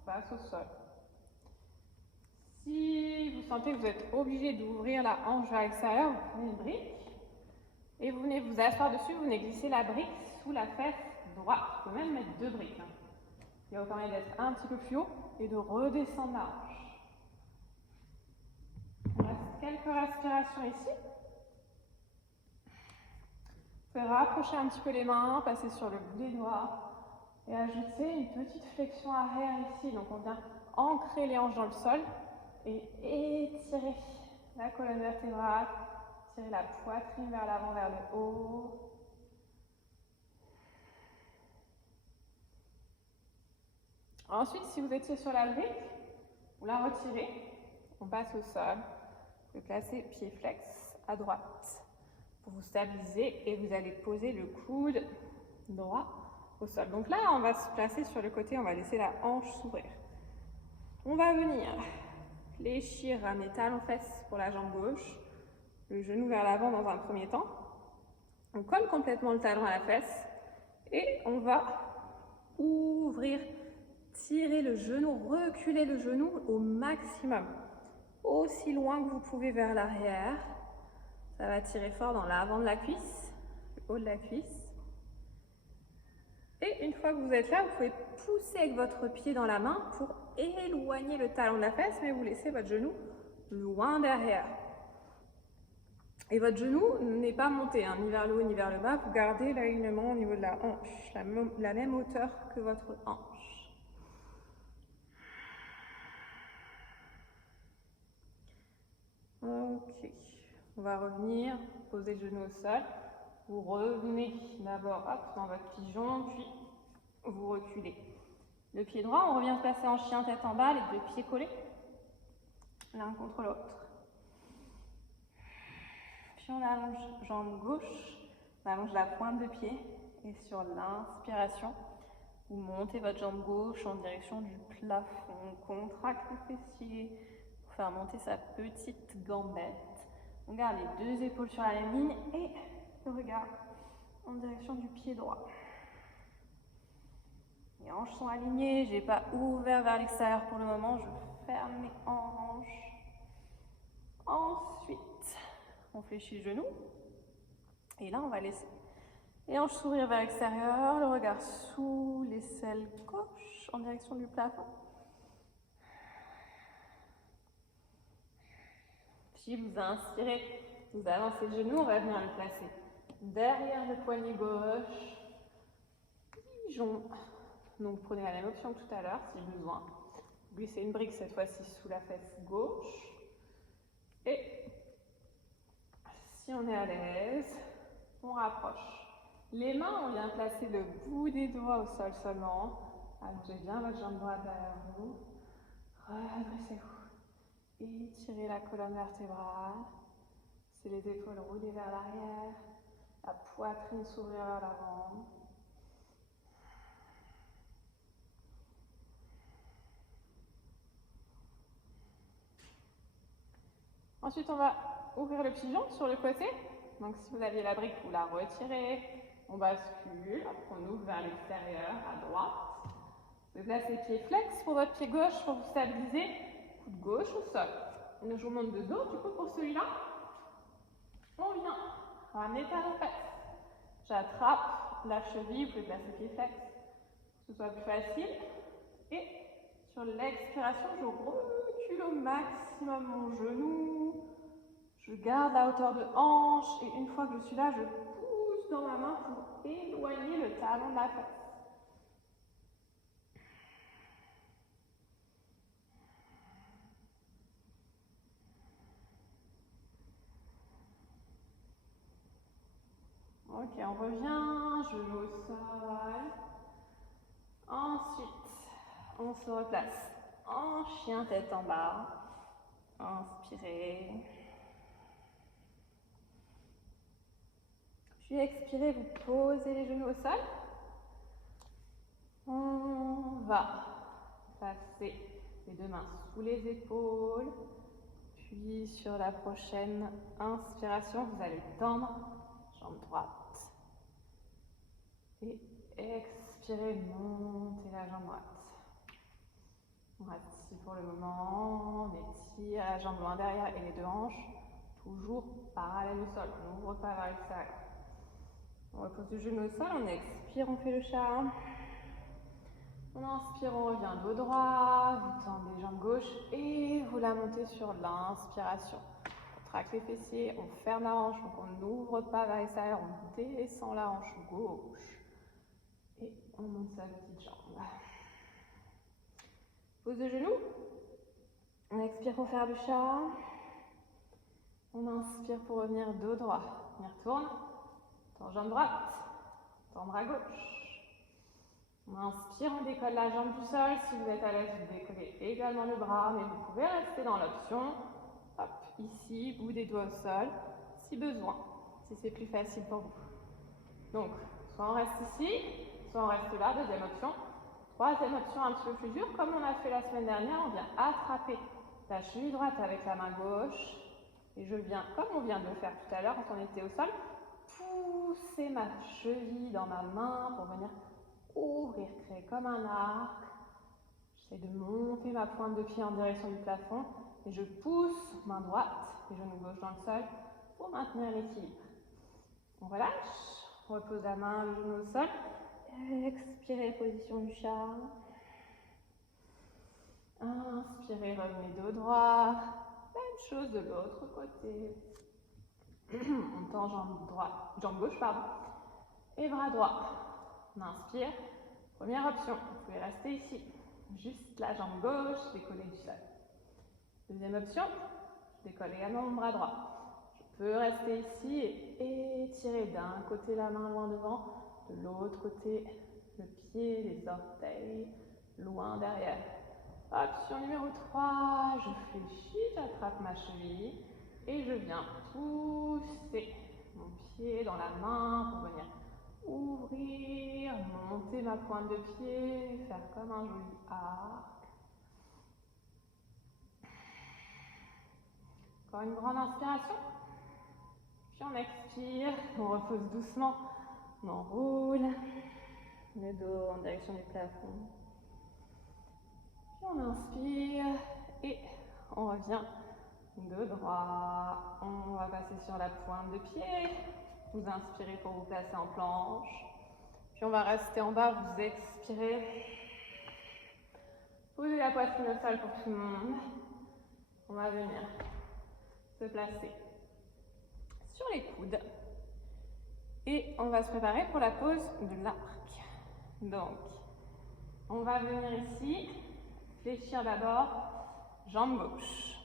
face au sol. Si vous sentez que vous êtes obligé d'ouvrir la hanche vers l'extérieur, vous prenez une brique. Et vous venez vous asseoir dessus, vous venez glisser la brique sous la fesse droite. Vous pouvez même mettre 2 briques. Qui va vous permettre d'être un petit peu plus haut et de redescendre la hanche. On reste quelques respirations ici. Vous pouvez rapprocher un petit peu les mains, passer sur le bout des doigts et ajouter une petite flexion arrière ici. Donc on vient ancrer les hanches dans le sol et étirer la colonne vertébrale, tirer la poitrine vers l'avant, vers le haut. Ensuite, si vous étiez sur la brique, vous la retirez, on passe au sol. Vous pouvez placer pied flex à droite pour vous stabiliser et vous allez poser le coude droit au sol. Donc là, on va se placer sur le côté, on va laisser la hanche s'ouvrir. On va venir fléchir, ramener talon fesse pour la jambe gauche, le genou vers l'avant dans un premier temps. On colle complètement le talon à la fesse et on va ouvrir, tirer le genou, reculer le genou au maximum, aussi loin que vous pouvez vers l'arrière. Ça va tirer fort dans l'avant de la cuisse, le haut de la cuisse. Et une fois que vous êtes là, vous pouvez pousser avec votre pied dans la main pour éloigner le talon de la fesse, mais vous laissez votre genou loin derrière. Et votre genou n'est pas monté, ni vers le haut ni vers le bas. Vous gardez l'alignement au niveau de la hanche, la même hauteur que votre hanche. Ok, on va revenir, poser le genou au sol. Vous revenez d'abord dans votre pigeon, puis vous reculez. Le pied droit, on revient se placer en chien tête en bas, les deux pieds collés. l'un contre l'autre. Puis on allonge jambe gauche, on allonge la pointe de pied et sur l'inspiration, vous montez votre jambe gauche en direction du plafond, contracte le fessier pour faire monter sa petite gambette. On garde les deux épaules sur la même ligne et le regard en direction du pied droit. Les hanches sont alignées, je n'ai pas ouvert vers l'extérieur pour le moment, je ferme mes hanches. Ensuite, on fléchit le genou. Et là, on va laisser les hanches s'ouvrir vers l'extérieur, le regard sous l'aisselle gauche en direction du plafond. Puis vous inspirez, vous avancez le genou, on va venir le placer derrière le poignet gauche. Pigeon. Donc prenez la même option que tout à l'heure si besoin. Glissez une brique cette fois-ci sous la fesse gauche. Et si on est à l'aise, on rapproche. Les mains, on vient placer le bout des doigts au sol seulement. Allongez bien votre jambe droite derrière vous. Redressez-vous. Étirez la colonne vertébrale. C'est les épaules roulées vers l'arrière. La poitrine s'ouvrir vers l'avant. Ensuite, on va ouvrir le pigeon sur le côté. Donc, si vous aviez la brique, vous la retirez. On bascule. On ouvre vers l'extérieur, à droite. Vous placez pied flex pour votre pied gauche pour vous stabiliser. Coude gauche au sol. Je vous monte de dos. Du coup, pour celui-là, on vient ramener talon fesse. J'attrape la cheville. Vous pouvez placer pied flex pour que ce soit plus facile. Et sur l'expiration, je recule au maximum mon genou. Je garde la hauteur de hanche et une fois que je suis là, je pousse dans ma main pour éloigner le talon de la fesse. Ok, on revient, genou au sol. Ensuite, on se replace en chien tête en bas. Inspirez. Puis expirez, vous posez les genoux au sol. On va passer les deux mains sous les épaules. Puis sur la prochaine inspiration, vous allez tendre jambe droite. Et expirez, montez la jambe droite. On reste ici pour le moment. On étire la jambe loin derrière et les deux hanches, toujours parallèles au sol. On n'ouvre pas vers l'extérieur. On repose le genou au sol, on expire, on fait le chat. On inspire, on revient dos droit, vous tendez jambe gauche et vous la montez sur l'inspiration. On traque les fessiers, on ferme la hanche, donc on n'ouvre pas vers l'extérieur, on descend la hanche gauche. Et on monte sa petite jambe. Pose de genou. On expire pour faire le chat. On inspire pour revenir dos droit. On y retourne. Tend jambe droite. Tend bras gauche. On inspire, on décolle la jambe du sol. Si vous êtes à l'aise, vous décollez également le bras, mais vous pouvez rester dans l'option. Hop, ici, bout des doigts au sol, si besoin, si c'est plus facile pour vous. Donc, soit on reste ici, soit on reste là, deuxième option. Troisième option un petit peu plus dure, comme on a fait la semaine dernière, on vient attraper la cheville droite avec la main gauche. Et je viens, comme on vient de le faire tout à l'heure quand on était au sol, pousser ma cheville dans ma main pour venir ouvrir, créer comme un arc. J'essaie de monter ma pointe de pied en direction du plafond et je pousse main droite et genou gauche dans le sol pour maintenir l'équilibre. On relâche, on repose la main, le genou au sol. Expirez, position du chat. Inspirez, revenez dos droit. Même chose de l'autre côté. On tend jambe gauche, pardon. Et bras droit. On inspire. Première option, vous pouvez rester ici. Juste la jambe gauche décollée du sol. Deuxième option, je décolle également mon bras droit. Je peux rester ici et étirer d'un côté la main loin devant, de l'autre côté le pied, les orteils loin derrière. Option numéro 3, je fléchis, j'attrape ma cheville et je viens pousser mon pied dans la main pour venir ouvrir, monter ma pointe de pied, faire comme un joli arc. Encore une grande inspiration. Puis on expire, on repose doucement, on enroule le dos en direction du plafond. Puis on inspire et on revient de droit. On va passer sur la pointe de pied. Vous inspirez pour vous placer en planche. Puis on va rester en bas, vous expirez. Posez la poitrine au sol pour tout le monde. On va venir se placer sur les coudes. Et on va se préparer pour la pose de l'arc. Donc, on va venir ici, fléchir d'abord, jambe gauche.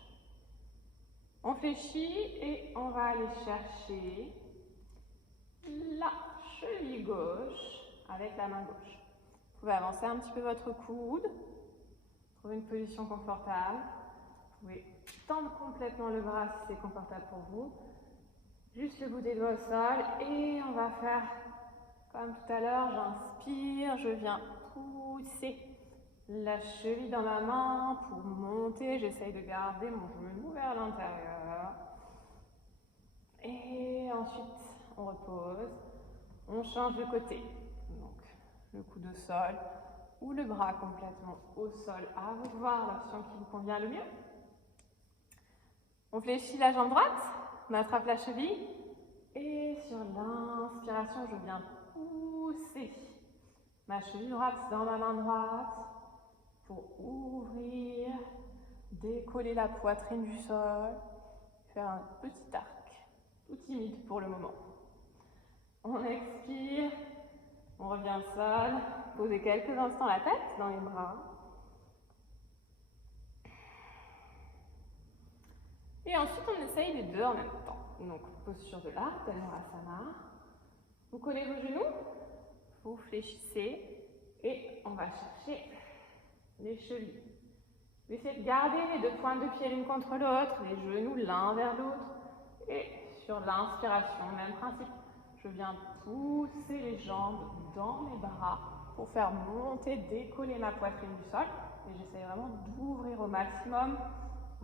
On fléchit et on va aller chercher la cheville gauche avec la main gauche. Vous pouvez avancer un petit peu votre coude, trouver une position confortable. Vous pouvez tendre complètement le bras si c'est confortable pour vous. Juste le bout des doigts au sol et on va faire comme tout à l'heure, j'inspire, je viens pousser la cheville dans ma main pour monter, j'essaye de garder mon genou vers l'intérieur. Et ensuite, on repose, on change de côté. Donc, le coude au sol ou le bras complètement au sol, à vous de voir l'option qui vous convient le mieux. On fléchit la jambe droite, on attrape la cheville et sur l'inspiration, je viens pousser ma cheville droite dans ma main droite pour ouvrir, décoller la poitrine du sol, faire un petit arc, tout timide pour le moment. On expire, on revient au sol, posez quelques instants la tête dans les bras. Et ensuite, on essaye les deux en même temps. Donc, posture de l'arc, Dhanurasana. Vous collez vos genoux, vous fléchissez et on va chercher les chevilles. Vous essayez de garder les deux pointes de pied l'une contre l'autre, les genoux l'un vers l'autre. Et sur l'inspiration, même principe, je viens pousser les jambes dans mes bras pour faire monter, décoller ma poitrine du sol. Et j'essaie vraiment d'ouvrir au maximum.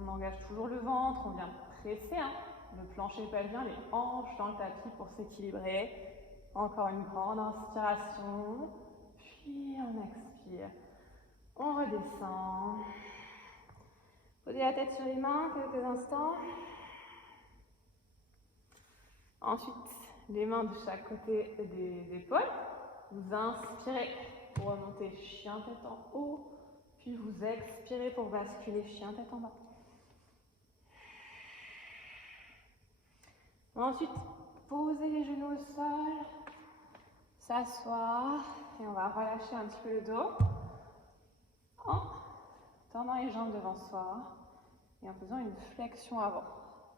On engage toujours le ventre, on vient presser le plancher pelvien, les hanches dans le tapis pour s'équilibrer. Encore une grande inspiration, puis on expire. On redescend. Posez la tête sur les mains quelques instants. Ensuite, les mains de chaque côté des épaules. Vous inspirez pour remonter chien tête en haut, puis vous expirez pour basculer chien tête en bas. Ensuite, posez les genoux au sol, s'asseoir et on va relâcher un petit peu le dos en tendant les jambes devant soi et en faisant une flexion avant.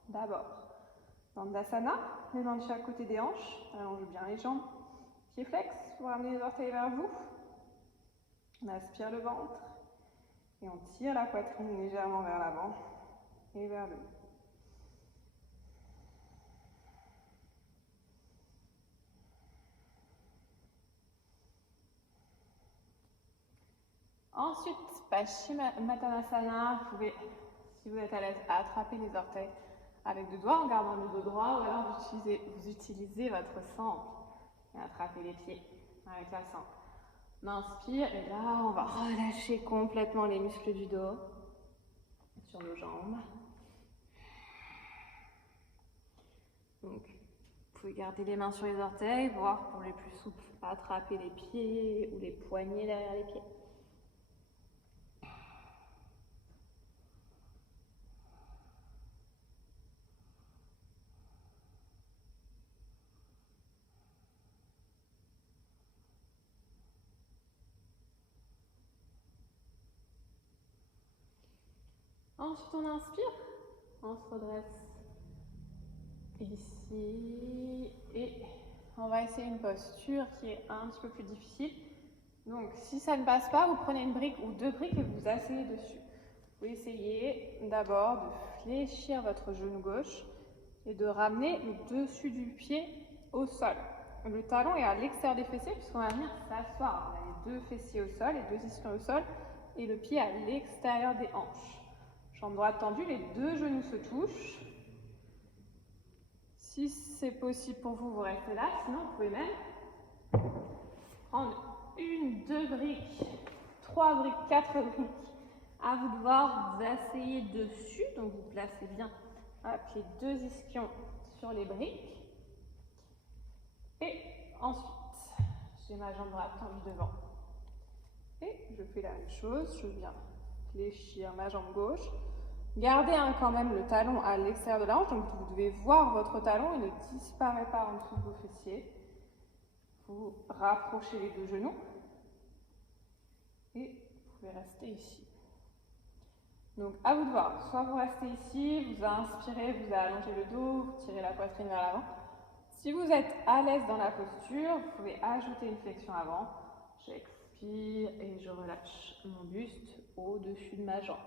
D'abord, Dandasana, les mains de chaque côté des hanches, allonge bien les jambes, pieds flex, vous ramenez les orteils vers vous, on aspire le ventre et on tire la poitrine légèrement vers l'avant et vers le haut. Ensuite, Paschimottanasana, vous pouvez, si vous êtes à l'aise, attraper les orteils avec deux doigts en gardant le dos droit ou alors vous utilisez votre sangle et attrapez les pieds avec la sangle. On inspire et là, on va relâcher complètement les muscles du dos sur nos jambes. Donc, vous pouvez garder les mains sur les orteils, voire pour les plus souples, attraper les pieds ou les poignets derrière les pieds. Ensuite, on inspire, on se redresse ici et on va essayer une posture qui est un petit peu plus difficile. Donc, si ça ne passe pas, vous prenez une brique ou deux briques et vous asseyez dessus. Vous essayez d'abord de fléchir votre genou gauche et de ramener le dessus du pied au sol. Le talon est à l'extérieur des fessiers puisqu'on va venir s'asseoir. On a les deux fessiers au sol, les deux ischions au sol et le pied à l'extérieur des hanches. Jambe droite tendue, les deux genoux se touchent. Si c'est possible pour vous, vous restez là. Sinon, vous pouvez même prendre une, deux briques, trois briques, quatre briques. À vous de voir, vous asseyez dessus. Donc, vous placez bien les deux ischions sur les briques. Et ensuite, j'ai ma jambe droite tendue devant. Et je fais la même chose. Je viens fléchir ma jambe gauche. Gardez quand même le talon à l'extérieur de la hanche, donc vous devez voir votre talon, il ne disparaît pas en dessous de vos fessiers. Vous rapprochez les deux genoux et vous pouvez rester ici. Donc à vous de voir, soit vous restez ici, vous inspirez, vous allongez le dos, vous tirez la poitrine vers l'avant. Si vous êtes à l'aise dans la posture, vous pouvez ajouter une flexion avant. J'expire et je relâche mon buste au-dessus de ma jambe.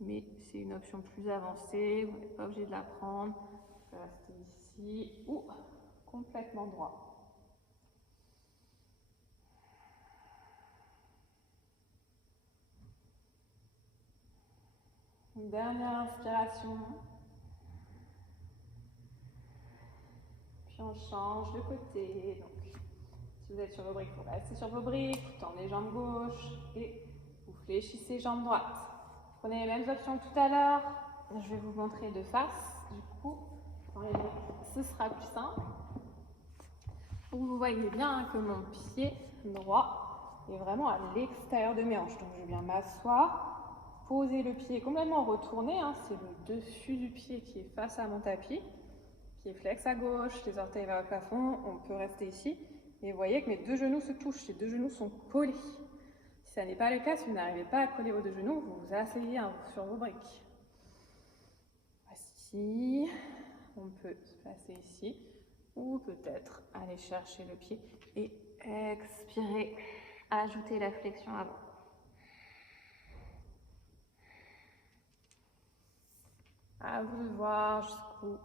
Mais c'est une option plus avancée, vous n'êtes pas obligé de la prendre. Vous pouvez rester ici ou complètement droit. Une dernière inspiration. Puis on change de côté. Donc, si vous êtes sur vos briques, vous restez sur vos briques, vous tendez jambes gauche et vous fléchissez jambes droite. Prenez les mêmes options que tout à l'heure. Je vais vous montrer de face. Du coup, ce sera plus simple. Vous voyez bien que mon pied droit est vraiment à l'extérieur de mes hanches. Donc, je viens m'asseoir, poser le pied complètement retourné. C'est le dessus du pied qui est face à mon tapis. Pied flex à gauche, les orteils vers le plafond. On peut rester ici. Et vous voyez que mes deux genoux se touchent. Les deux genoux sont collés. Si ça n'est pas le cas, si vous n'arrivez pas à coller vos deux genoux, vous vous asseyez sur vos briques. Voici, on peut se placer ici, ou peut-être aller chercher le pied et expirer, ajouter la flexion avant. À vous de voir jusqu'où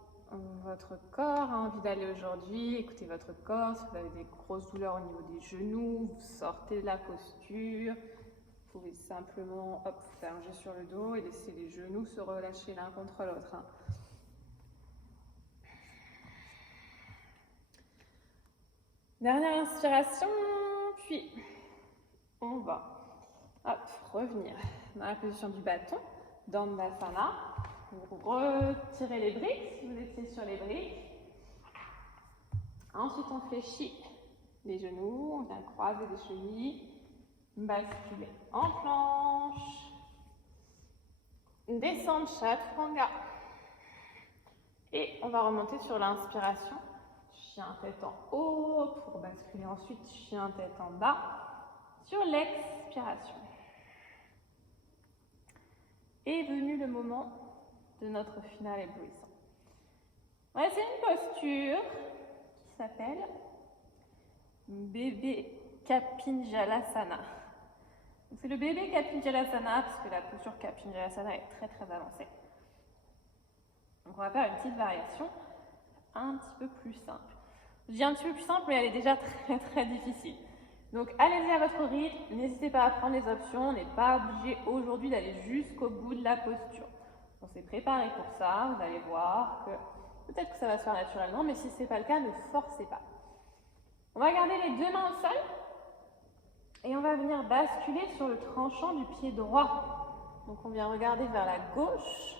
votre corps a envie d'aller aujourd'hui. Écoutez votre corps. Si vous avez des grosses douleurs au niveau des genoux, vous sortez de la posture. Vous pouvez simplement vous allonger sur le dos et laisser les genoux se relâcher l'un contre l'autre. Dernière inspiration, puis on va revenir dans la position du bâton, Dandasana. Vous retirez les briques si vous étiez sur les briques. Ensuite, on fléchit les genoux, on vient croiser les chevilles, basculer en planche, descendre chaturanga. Et on va remonter sur l'inspiration, chien tête en haut, pour basculer ensuite chien tête en bas, sur l'expiration. Est venu le moment de notre finale éblouissant. On va essayer une posture qui s'appelle bébé Kapinjalasana. C'est le bébé Kapinjalasana parce que la posture Kapinjalasana est très très avancée. Donc on va faire une petite variation un petit peu plus simple. Je dis un petit peu plus simple, mais elle est déjà très très difficile. Donc allez-y à votre rythme, n'hésitez pas à prendre les options, on n'est pas obligé aujourd'hui d'aller jusqu'au bout de la posture. On s'est préparé pour ça, vous allez voir que peut-être que ça va se faire naturellement, mais si ce n'est pas le cas, ne forcez pas. On va garder les deux mains au sol et on va venir basculer sur le tranchant du pied droit. Donc on vient regarder vers la gauche,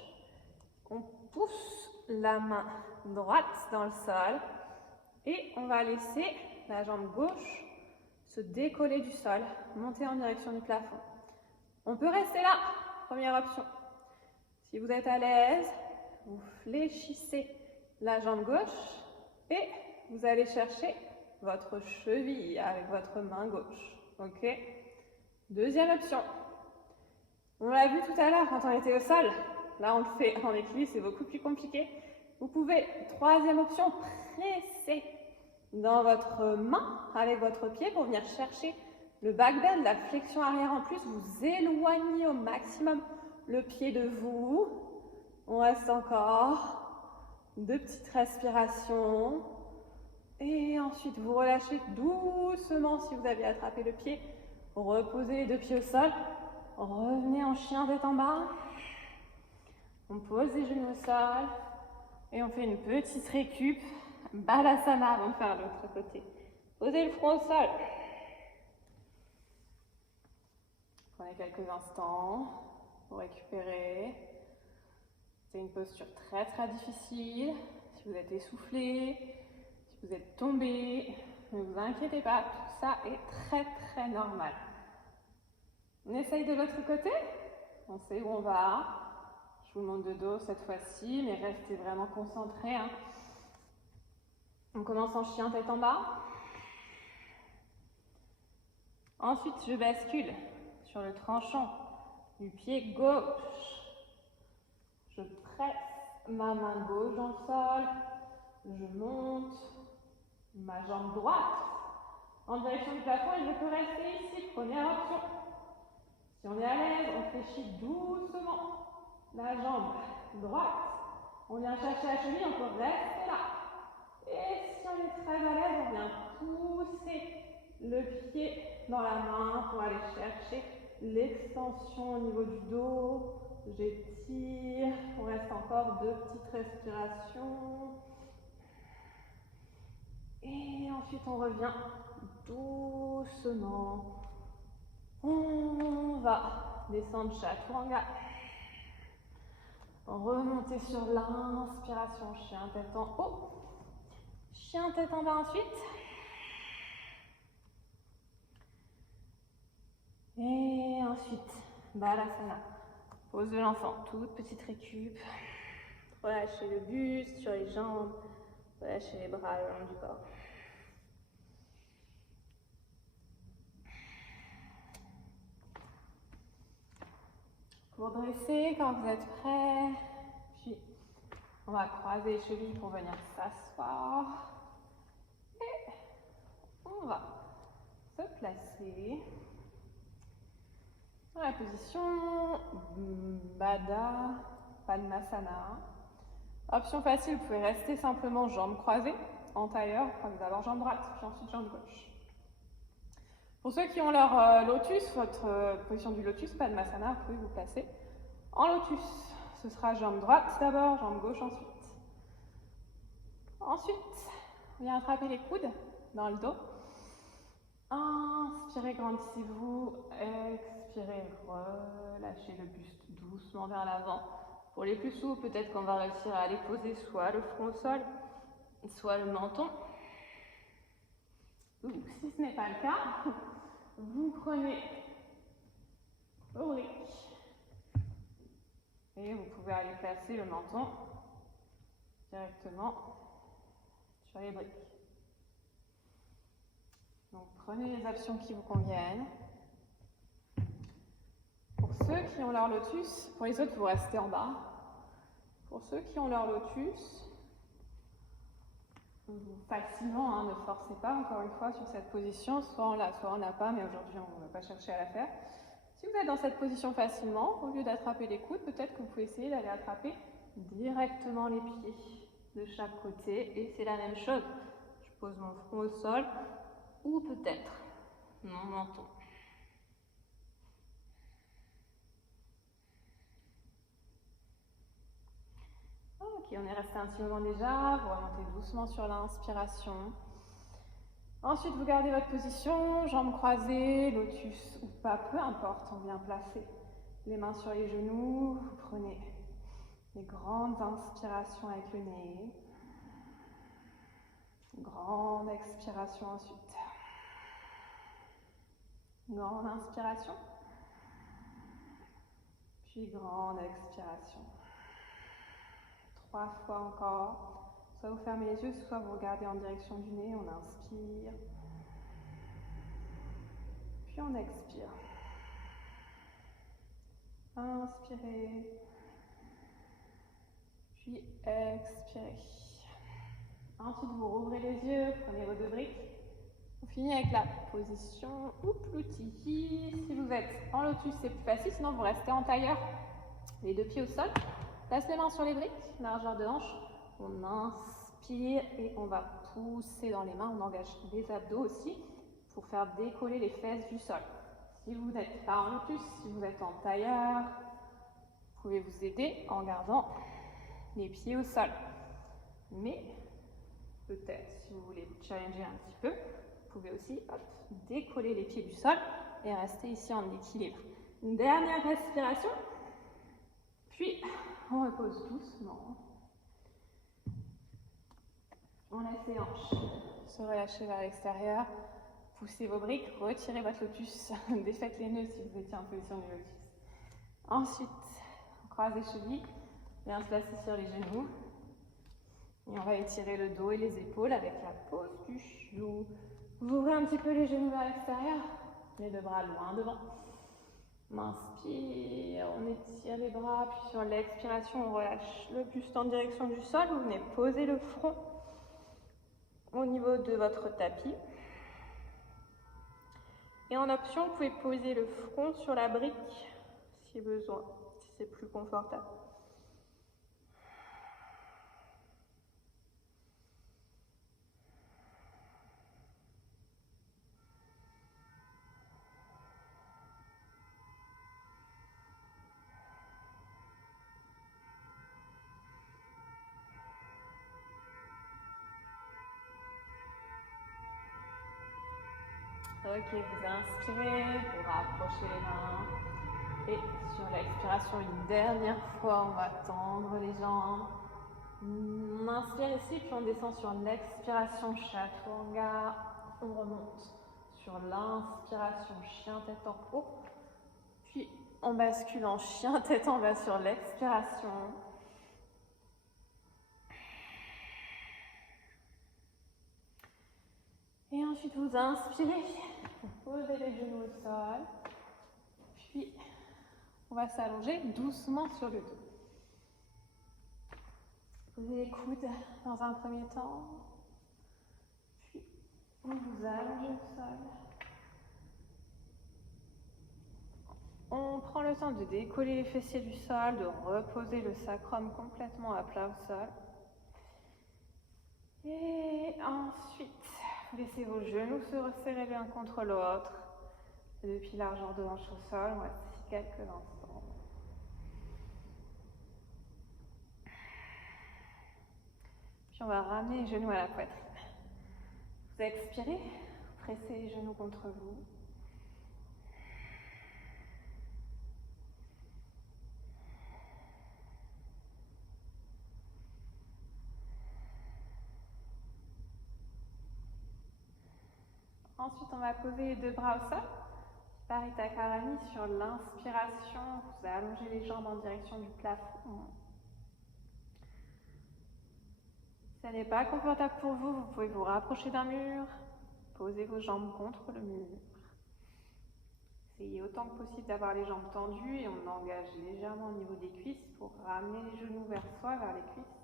on pousse la main droite dans le sol et on va laisser la jambe gauche se décoller du sol, monter en direction du plafond. On peut rester là, première option. Si vous êtes à l'aise, vous fléchissez la jambe gauche et vous allez chercher votre cheville avec votre main gauche. Ok? Deuxième option. On l'a vu tout à l'heure quand on était au sol. Là, on le fait en équilibre, c'est beaucoup plus compliqué. Vous pouvez, troisième option, presser dans votre main avec votre pied pour venir chercher Le back bend, la flexion arrière en plus, vous éloignez au maximum le pied de vous. On reste encore 2 petites respirations. Et ensuite, vous relâchez doucement si vous avez attrapé le pied. Reposez les 2 pieds au sol. Revenez en chien tête en bas. On pose les genoux au sol. Et on fait une petite récup. Balasana avant de faire l'autre côté. Posez le front au sol. Prenez quelques instants pour récupérer. C'est une posture très très difficile. Si vous êtes essoufflé, si vous êtes tombé, ne vous inquiétez pas, tout ça est très très normal. On essaye de l'autre côté. On sait où on va. Je vous montre de dos cette fois-ci, mais restez vraiment concentrés. Hein. On commence en chien tête en bas. Ensuite, je bascule sur le tranchant du pied gauche. Je presse ma main gauche dans le sol. Je monte ma jambe droite en direction du plafond et je peux rester ici. Première option. Si on est à l'aise, on fléchit doucement la jambe droite. On vient chercher la cheville, on peut rester là. Et si on est très à l'aise, on vient pousser le pied dans la main pour aller chercher l'extension au niveau du dos. J'étire. On reste encore 2 petites respirations. Et ensuite, on revient doucement. On va descendre chaturanga. Remonter sur l'inspiration, chien tête en haut. Chien tête en bas ensuite. Et ensuite, Balasana. Pose de l'enfant, toute petite récup. Relâchez le buste sur les jambes. Relâchez les bras le long du corps. Vous redressez quand vous êtes prêt. Puis, on va croiser les chevilles pour venir s'asseoir. Et on va se placer dans la position Baddha Padmasana. Option facile, vous pouvez rester simplement jambes croisées en tailleur. Croisez d'abord jambe droite, puis ensuite jambe gauche. Pour ceux qui ont leur lotus, votre position du lotus, Padmasana, vous pouvez vous placer en lotus. Ce sera jambe droite d'abord, jambe gauche ensuite. Ensuite, on vient attraper les coudes dans le dos. Inspirez, grandissez-vous. Expirez, relâchez le buste doucement vers l'avant. Pour les plus souples, peut-être qu'on va réussir à aller poser soit le front au sol, soit le menton. Ou si ce n'est pas le cas, vous prenez vos briques et vous pouvez aller placer le menton directement sur les briques. Donc prenez les options qui vous conviennent. Pour ceux qui ont leur lotus, pour les autres vous restez en bas. Pour ceux qui ont leur lotus, facilement, hein, ne forcez pas encore une fois sur cette position, soit on l'a, soit on n'a pas, mais aujourd'hui on ne va pas chercher à la faire. Si vous êtes dans cette position facilement, au lieu d'attraper les coudes, peut-être que vous pouvez essayer d'aller attraper directement les pieds de chaque côté, et c'est la même chose. Je pose mon front au sol, ou peut-être mon menton. Ok, on est resté un petit moment déjà, vous remontez doucement sur l'inspiration. Ensuite, vous gardez votre position, jambes croisées, lotus ou pas, peu importe, on vient placer les mains sur les genoux, vous prenez des grandes inspirations avec le nez, grande expiration ensuite. Grande inspiration, puis grande expiration. 3 fois encore. Soit vous fermez les yeux, soit vous regardez en direction du nez, on inspire. Puis on expire. Inspirez. Puis expirez. Ensuite, vous rouvrez les yeux, prenez vos 2 briques. On finit avec la position l'outil. Si vous êtes en lotus, c'est plus facile, sinon vous restez en tailleur, les deux pieds au sol. Place les mains sur les briques, largeur de hanche. On inspire et on va pousser dans les mains. On engage les abdos aussi pour faire décoller les fesses du sol. Si vous n'êtes pas en lotus, si vous êtes en tailleur, vous pouvez vous aider en gardant les pieds au sol. Mais peut-être, si vous voulez vous challenger un petit peu, vous pouvez aussi décoller les pieds du sol et rester ici en équilibre. Une dernière respiration, puis on repose doucement. On laisse les hanches se relâcher vers l'extérieur. Poussez vos briques, retirez votre lotus, défaites les nœuds si vous étiez en position du lotus. Ensuite, on croise les chevilles, bien se placer sur les genoux. Et on va étirer le dos et les épaules avec la pose du genou. Vous ouvrez un petit peu les genoux vers l'extérieur, les deux bras loin devant. On inspire, on étire les bras, puis sur l'expiration, on relâche le buste en direction du sol. Vous venez poser le front au niveau de votre tapis. Et en option, vous pouvez poser le front sur la brique si besoin, si c'est plus confortable. Ok, vous inspirez, vous rapprochez les mains. Et sur l'expiration, une dernière fois, on va tendre les jambes. On inspire ici, puis on descend sur l'expiration, chaturanga. On remonte sur l'inspiration, chien tête en haut. Puis on bascule en chien tête en bas sur l'expiration. Et ensuite vous inspirez, vous posez les genoux au sol. Puis on va s'allonger doucement sur le dos. Posez les coudes dans un premier temps. Puis on vous allonge au sol. On prend le temps de décoller les fessiers du sol, de reposer le sacrum complètement à plat au sol. Et ensuite, vous laissez vos genoux se resserrer l'un contre l'autre. Et depuis largeur de hanche au sol, on reste ici quelques instants. Puis on va ramener les genoux à la poitrine. Vous expirez, vous pressez les genoux contre vous. Ensuite, on va poser les deux bras au sol. Parita Karani, sur l'inspiration, vous allongez les jambes en direction du plafond. Si ça n'est pas confortable pour vous, vous pouvez vous rapprocher d'un mur, poser vos jambes contre le mur. Essayez autant que possible d'avoir les jambes tendues et on engage légèrement au niveau des cuisses pour ramener les genoux vers soi, vers les cuisses.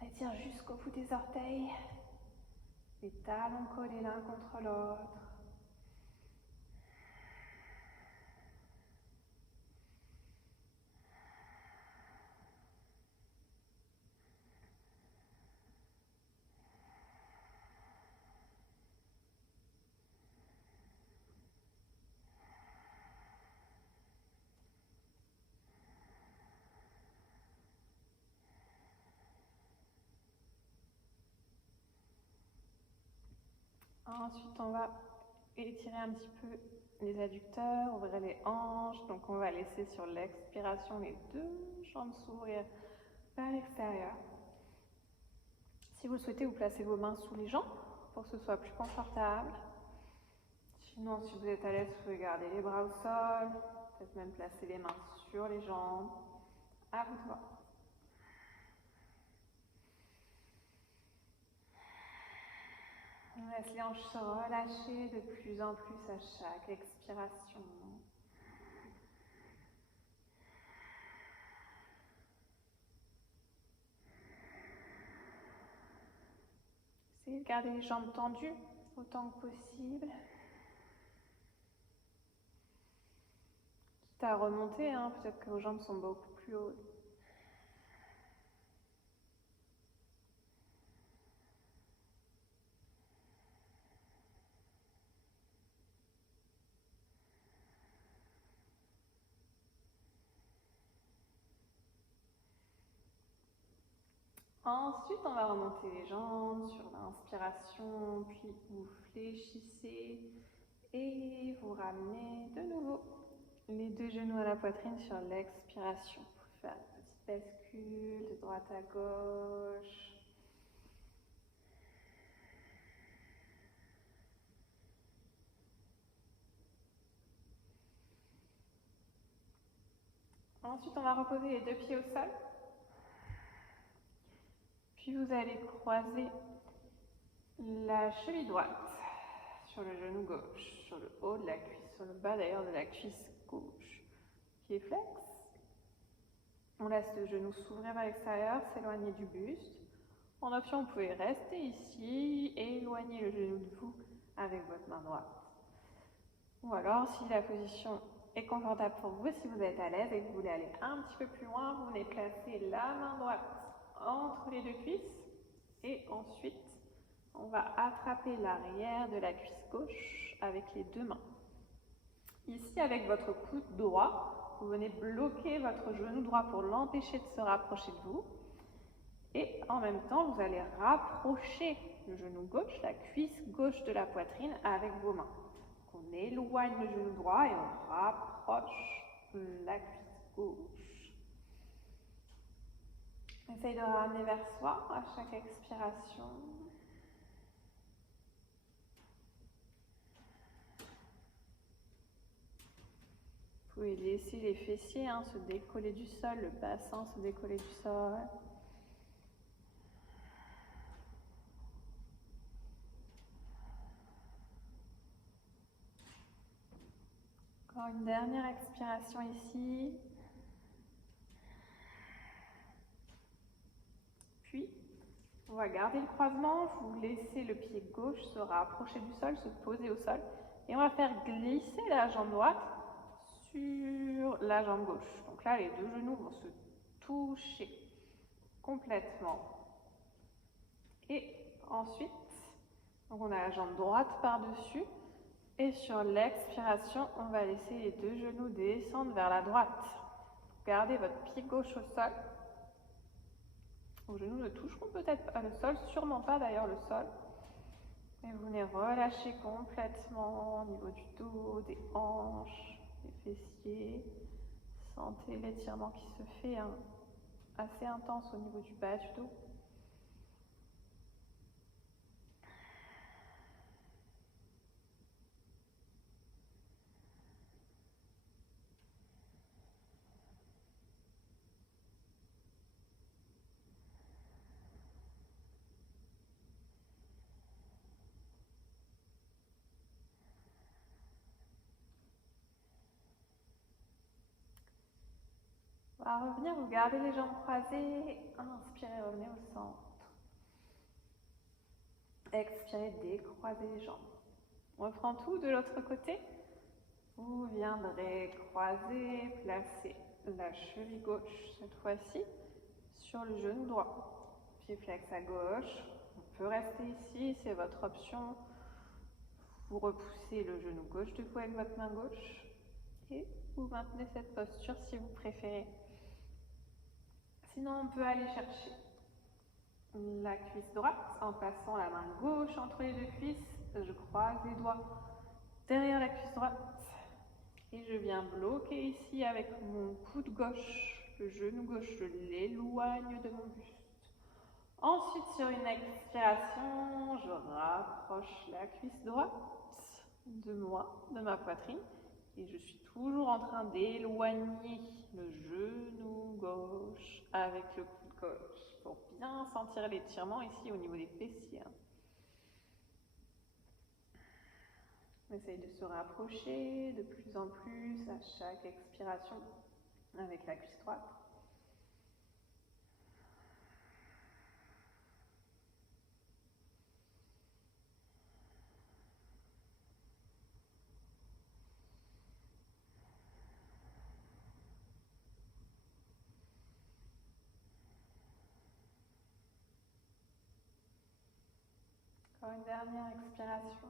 On étire jusqu'au bout des orteils, les talons collés l'un contre l'autre. Ensuite, on va étirer un petit peu les adducteurs, ouvrir les hanches. Donc, on va laisser sur l'expiration les deux jambes s'ouvrir vers l'extérieur. Si vous le souhaitez, vous placez vos mains sous les jambes pour que ce soit plus confortable. Sinon, si vous êtes à l'aise, vous pouvez garder les bras au sol, peut-être même placer les mains sur les jambes. À vous de voir. On laisse les hanches se relâcher de plus en plus à chaque expiration. Essayez de garder les jambes tendues autant que possible. Quitte à remonter, hein, peut-être que vos jambes sont beaucoup plus hautes. Ensuite, on va remonter les jambes sur l'inspiration, puis vous fléchissez et vous ramenez de nouveau les deux genoux à la poitrine sur l'expiration. Vous pouvez faire une petite bascule de droite à gauche. Ensuite, on va reposer les deux pieds au sol. Puis vous allez croiser la cheville droite sur le genou gauche, sur le haut de la cuisse, sur le bas d'ailleurs de la cuisse gauche. Pied flex. On laisse le genou s'ouvrir vers l'extérieur, s'éloigner du buste. En option, vous pouvez rester ici et éloigner le genou de vous avec votre main droite. Ou alors, si la position est confortable pour vous, si vous êtes à l'aise et que vous voulez aller un petit peu plus loin, vous venez placer la main droite entre les deux cuisses et ensuite, on va attraper l'arrière de la cuisse gauche avec les deux mains. Ici, avec votre coude droit, vous venez bloquer votre genou droit pour l'empêcher de se rapprocher de vous. Et en même temps, vous allez rapprocher le genou gauche, la cuisse gauche de la poitrine avec vos mains. Donc on éloigne le genou droit et on rapproche la cuisse gauche. Essaye de ramener vers soi à chaque expiration. Vous pouvez laisser les fessiers se décoller du sol, le bassin se décoller du sol. Encore une dernière expiration ici. Puis, on va garder le croisement, vous laissez le pied gauche se rapprocher du sol, se poser au sol. Et on va faire glisser la jambe droite sur la jambe gauche. Donc là, les deux genoux vont se toucher complètement. Et ensuite, donc on a la jambe droite par-dessus. Et sur l'expiration, on va laisser les deux genoux descendre vers la droite. Gardez votre pied gauche au sol. Vos genoux ne toucheront peut-être pas le sol, sûrement pas d'ailleurs le sol. Et vous venez relâcher complètement au niveau du dos, des hanches, des fessiers. Sentez l'étirement qui se fait assez intense au niveau du bas du dos. On va revenir, vous gardez les jambes croisées. Inspirez, revenez au centre. Expirez, décroisez les jambes. On reprend tout de l'autre côté. Vous viendrez croiser, placer la cheville gauche, cette fois-ci, sur le genou droit. Pied flex à gauche. On peut rester ici, c'est votre option. Vous repoussez le genou gauche du coup avec votre main gauche. Et vous maintenez cette posture si vous préférez. Sinon, on peut aller chercher la cuisse droite en passant la main gauche entre les deux cuisses. Je croise les doigts derrière la cuisse droite. Et je viens bloquer ici avec mon coude gauche, le genou gauche, je l'éloigne de mon buste. Ensuite, sur une expiration, je rapproche la cuisse droite de moi, de ma poitrine. Et je suis toujours en train d'éloigner le genou gauche avec le coude gauche pour bien sentir l'étirement ici au niveau des fessiers. On essaye de se rapprocher de plus en plus à chaque expiration avec la cuisse droite. Encore une dernière expiration.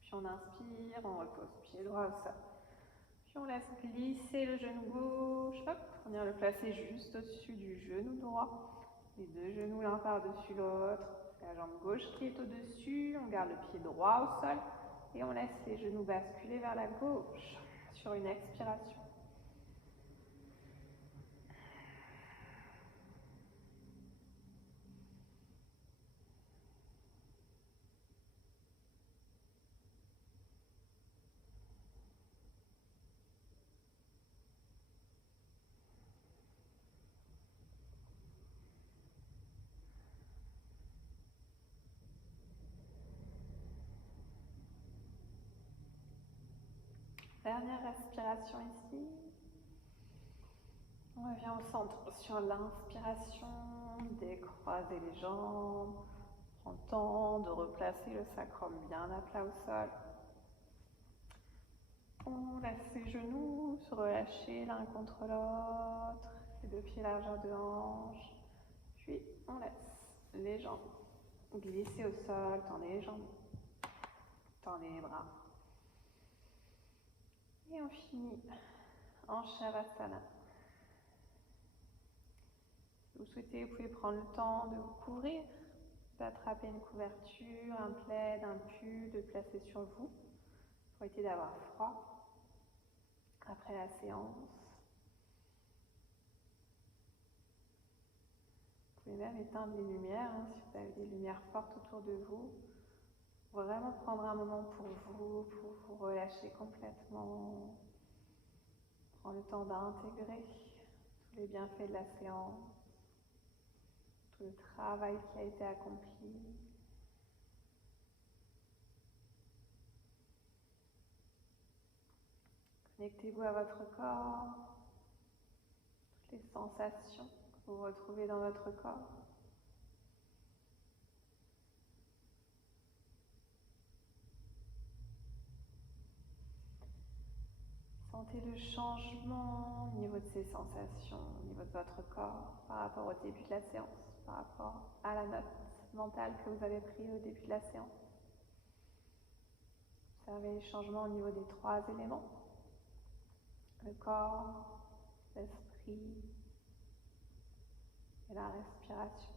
Puis on inspire, on repose pied droit au sol. Puis on laisse glisser le genou gauche, hop, on vient le placer juste au-dessus du genou droit. Les deux genoux l'un par-dessus l'autre. La jambe gauche qui est au-dessus, on garde le pied droit au sol et on laisse les genoux basculer vers la gauche sur une expiration. Dernière respiration ici. On revient au centre sur l'inspiration, décroiser les jambes. Prends le temps de replacer le sacrum bien à plat au sol. On laisse les genoux se relâcher l'un contre l'autre, les deux pieds largeur de hanche. Puis on laisse les jambes glisser au sol, tendez les jambes, tendez les bras. Et on finit en Shavasana. Si vous souhaitez, vous pouvez prendre le temps de vous couvrir, d'attraper une couverture, un plaid, un pull, de le placer sur vous pour éviter d'avoir froid après la séance. Vous pouvez même éteindre les lumières si vous avez des lumières fortes autour de vous. Vraiment prendre un moment pour vous relâcher complètement. Prendre le temps d'intégrer tous les bienfaits de la séance, tout le travail qui a été accompli. Connectez-vous à votre corps, toutes les sensations que vous retrouvez dans votre corps. Sentez le changement au niveau de ces sensations, au niveau de votre corps, par rapport au début de la séance, par rapport à la note mentale que vous avez prise au début de la séance. Observez les changements au niveau des trois éléments, le corps, l'esprit et la respiration.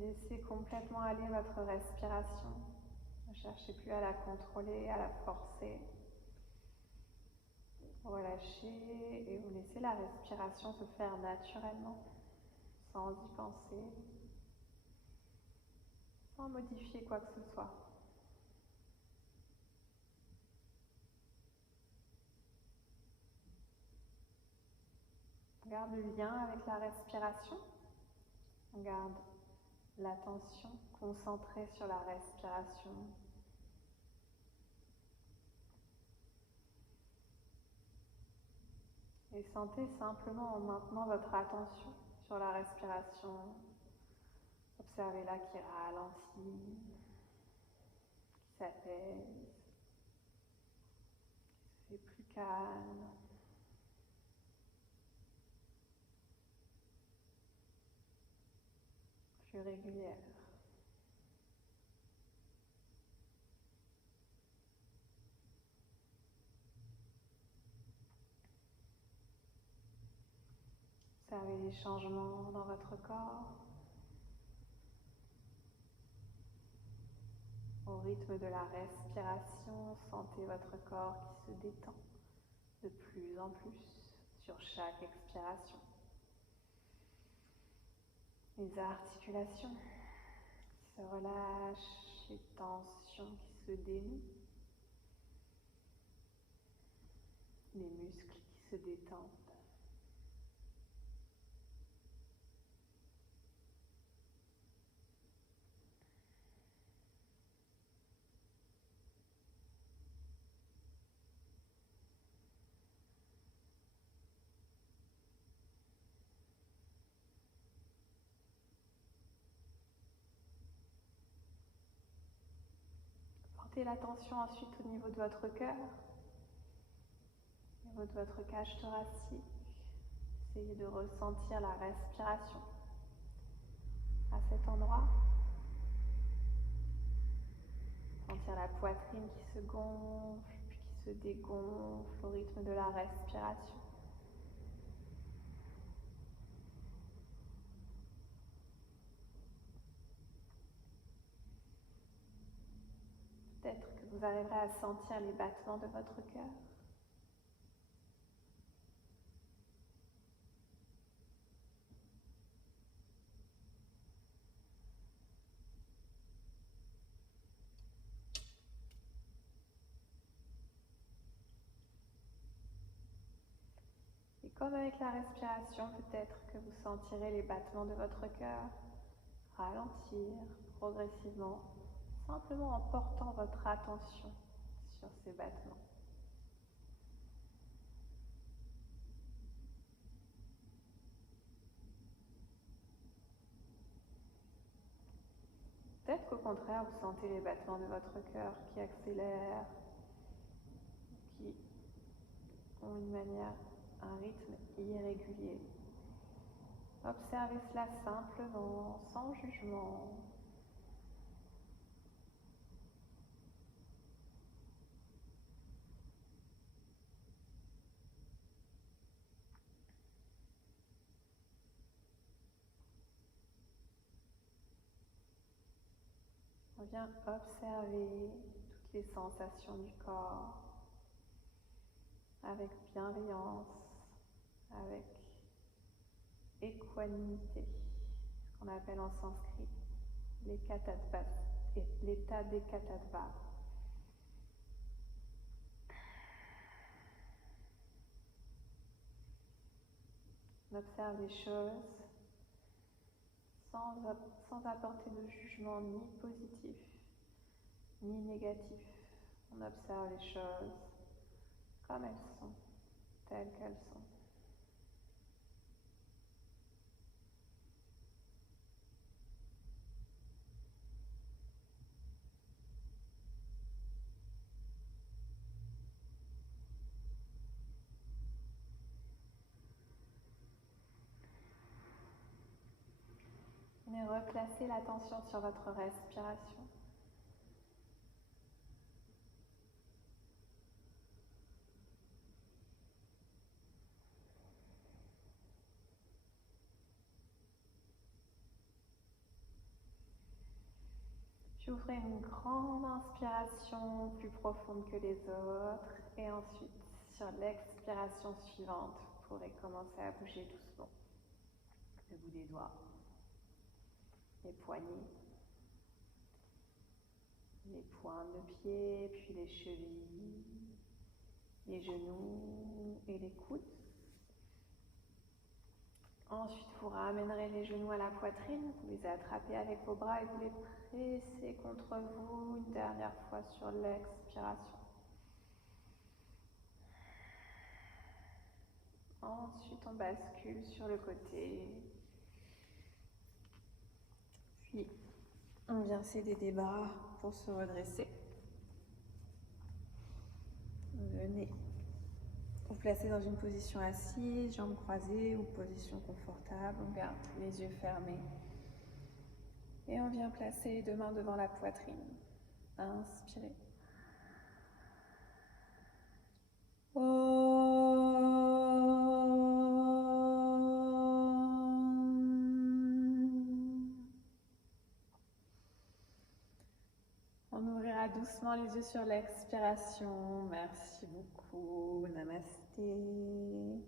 Laissez complètement aller votre respiration. Ne cherchez plus à la contrôler, à la forcer. Relâchez et vous laissez la respiration se faire naturellement, sans y penser, sans modifier quoi que ce soit. On garde le lien avec la respiration. On garde l'attention concentrée sur la respiration. Et sentez simplement en maintenant votre attention sur la respiration. Observez-la qui ralentit, qui s'apaise, qui se fait plus calme. Plus régulière. Observez les changements dans votre corps, au rythme de la respiration, sentez votre corps qui se détend de plus en plus sur chaque expiration. Les articulations qui se relâchent, les tensions qui se dénouent, les muscles qui se détendent. Portez l'attention ensuite au niveau de votre cœur, au niveau de votre cage thoracique. Essayez de ressentir la respiration à cet endroit. Sentir la poitrine qui se gonfle, puis qui se dégonfle au rythme de la respiration. Peut-être que vous arriverez à sentir les battements de votre cœur. Et comme avec la respiration, peut-être que vous sentirez les battements de votre cœur ralentir progressivement, simplement en portant votre attention sur ces battements. Peut-être qu'au contraire, vous sentez les battements de votre cœur qui accélèrent, qui ont un rythme irrégulier. Observez cela simplement, sans jugement. On vient observer toutes les sensations du corps avec bienveillance, avec équanimité, ce qu'on appelle en sanskrit l'état des katattvas. On observe les choses sans apporter de jugement ni positif ni négatif. On observe les choses comme elles sont, telles qu'elles sont. Venez replacer l'attention sur votre respiration. Puis ouvrez une grande inspiration plus profonde que les autres et ensuite sur l'expiration suivante, vous pourrez commencer à bouger doucement le bout des doigts, les poignets, les pointes de pied, puis les chevilles, les genoux et les coudes. Ensuite, vous ramènerez les genoux à la poitrine, vous les attrapez avec vos bras et vous les pressez contre vous une dernière fois sur l'expiration. Ensuite, on bascule sur le côté. Puis, on vient s'aider des bras pour se redresser. Venez vous placer dans une position assise, jambes croisées ou position confortable. On garde les yeux fermés. Et on vient placer les deux mains devant la poitrine. Inspirez. On ouvrira doucement les yeux sur l'expiration. Merci beaucoup. Namasté.